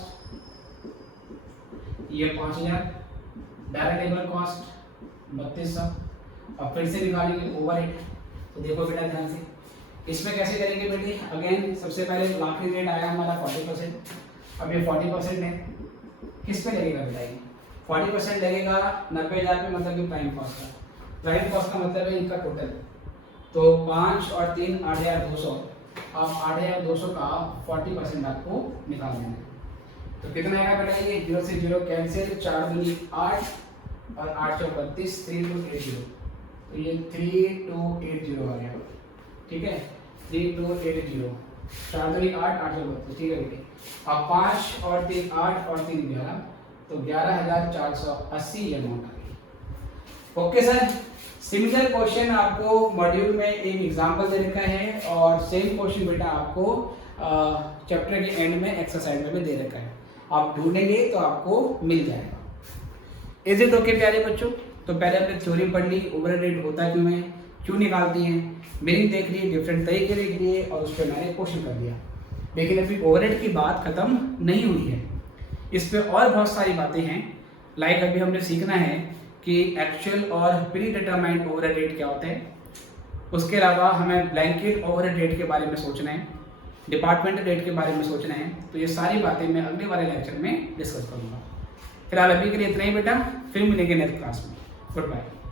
ये 5000, डायरेक्ट लेबर कॉस्ट 3200। अब फिर से निकालेंगे ओवरहेड। तो देखो बेटा ध्यान से इसमें कैसे करेंगे बेटे, अगेन सबसे पहले लाखी रेट आया हमारा 40%। अब ये 40% है किस पे लगेगा बेटा ये 40% लगेगा 90,000 पे, मतलब कि प्राइम कॉस्ट का। प्राइम कॉस्ट का मतलब है इनका टोटल, तो 5 और 3 8,200। अब 8,200 का 40% आपको निकालना है। तो कितना आएगा बेटा ये 0 से 0 कैंसिल, 4 दूनी 8 और 8 चौक 32, 3280, तो ये 3280 आ गया, ठीक है 3280, 4 दूनी 8 8 चौक 32, ठीक है बेटे। अब 5 और 3 8 और 3 11, तो 11,480 ये अमाउंट आ गई। ओके सर, सिमिलर क्वेश्चन आपको मॉड्यूल में एक एग्जांपल दे रखा है और सेम क्वेश्चन बेटा आपको चैप्टर के एंड में एक्सरसाइज में भी दे रखा है, आप ढूंढेंगे तो आपको मिल जाएगा। इज इट ओके प्यारे बच्चों। तो पहले हमने थ्योरी पढ़ ली, ओवरहेड रेट होता क्यों है, क्यों निकालती हैं, मीनिंग देख ली, डिफरेंट तरीके देख लिए और उस पर मैंने क्वेश्चन कर दिया। लेकिन अभी ओवरहेड की बात खत्म नहीं हुई है, इस पे और बहुत सारी बातें हैं। लाइक अभी हमने सीखना है कि एक्चुअल और प्री डिटरमाइंड ओवरहेड रेट क्या होता है। उसके अलावा हमें ब्लैंकेट ओवरहेड रेट के बारे में सोचना है, डिपार्टमेंटल रेट के बारे में सोचना है। तो ये सारी बातें मैं अगले वाले लेक्चर में डिस्कस करूँगा। फिलहाल अभी के लिए इतना ही बेटा, फिर मिलेंगे नेक्स्ट क्लास में। Good bye.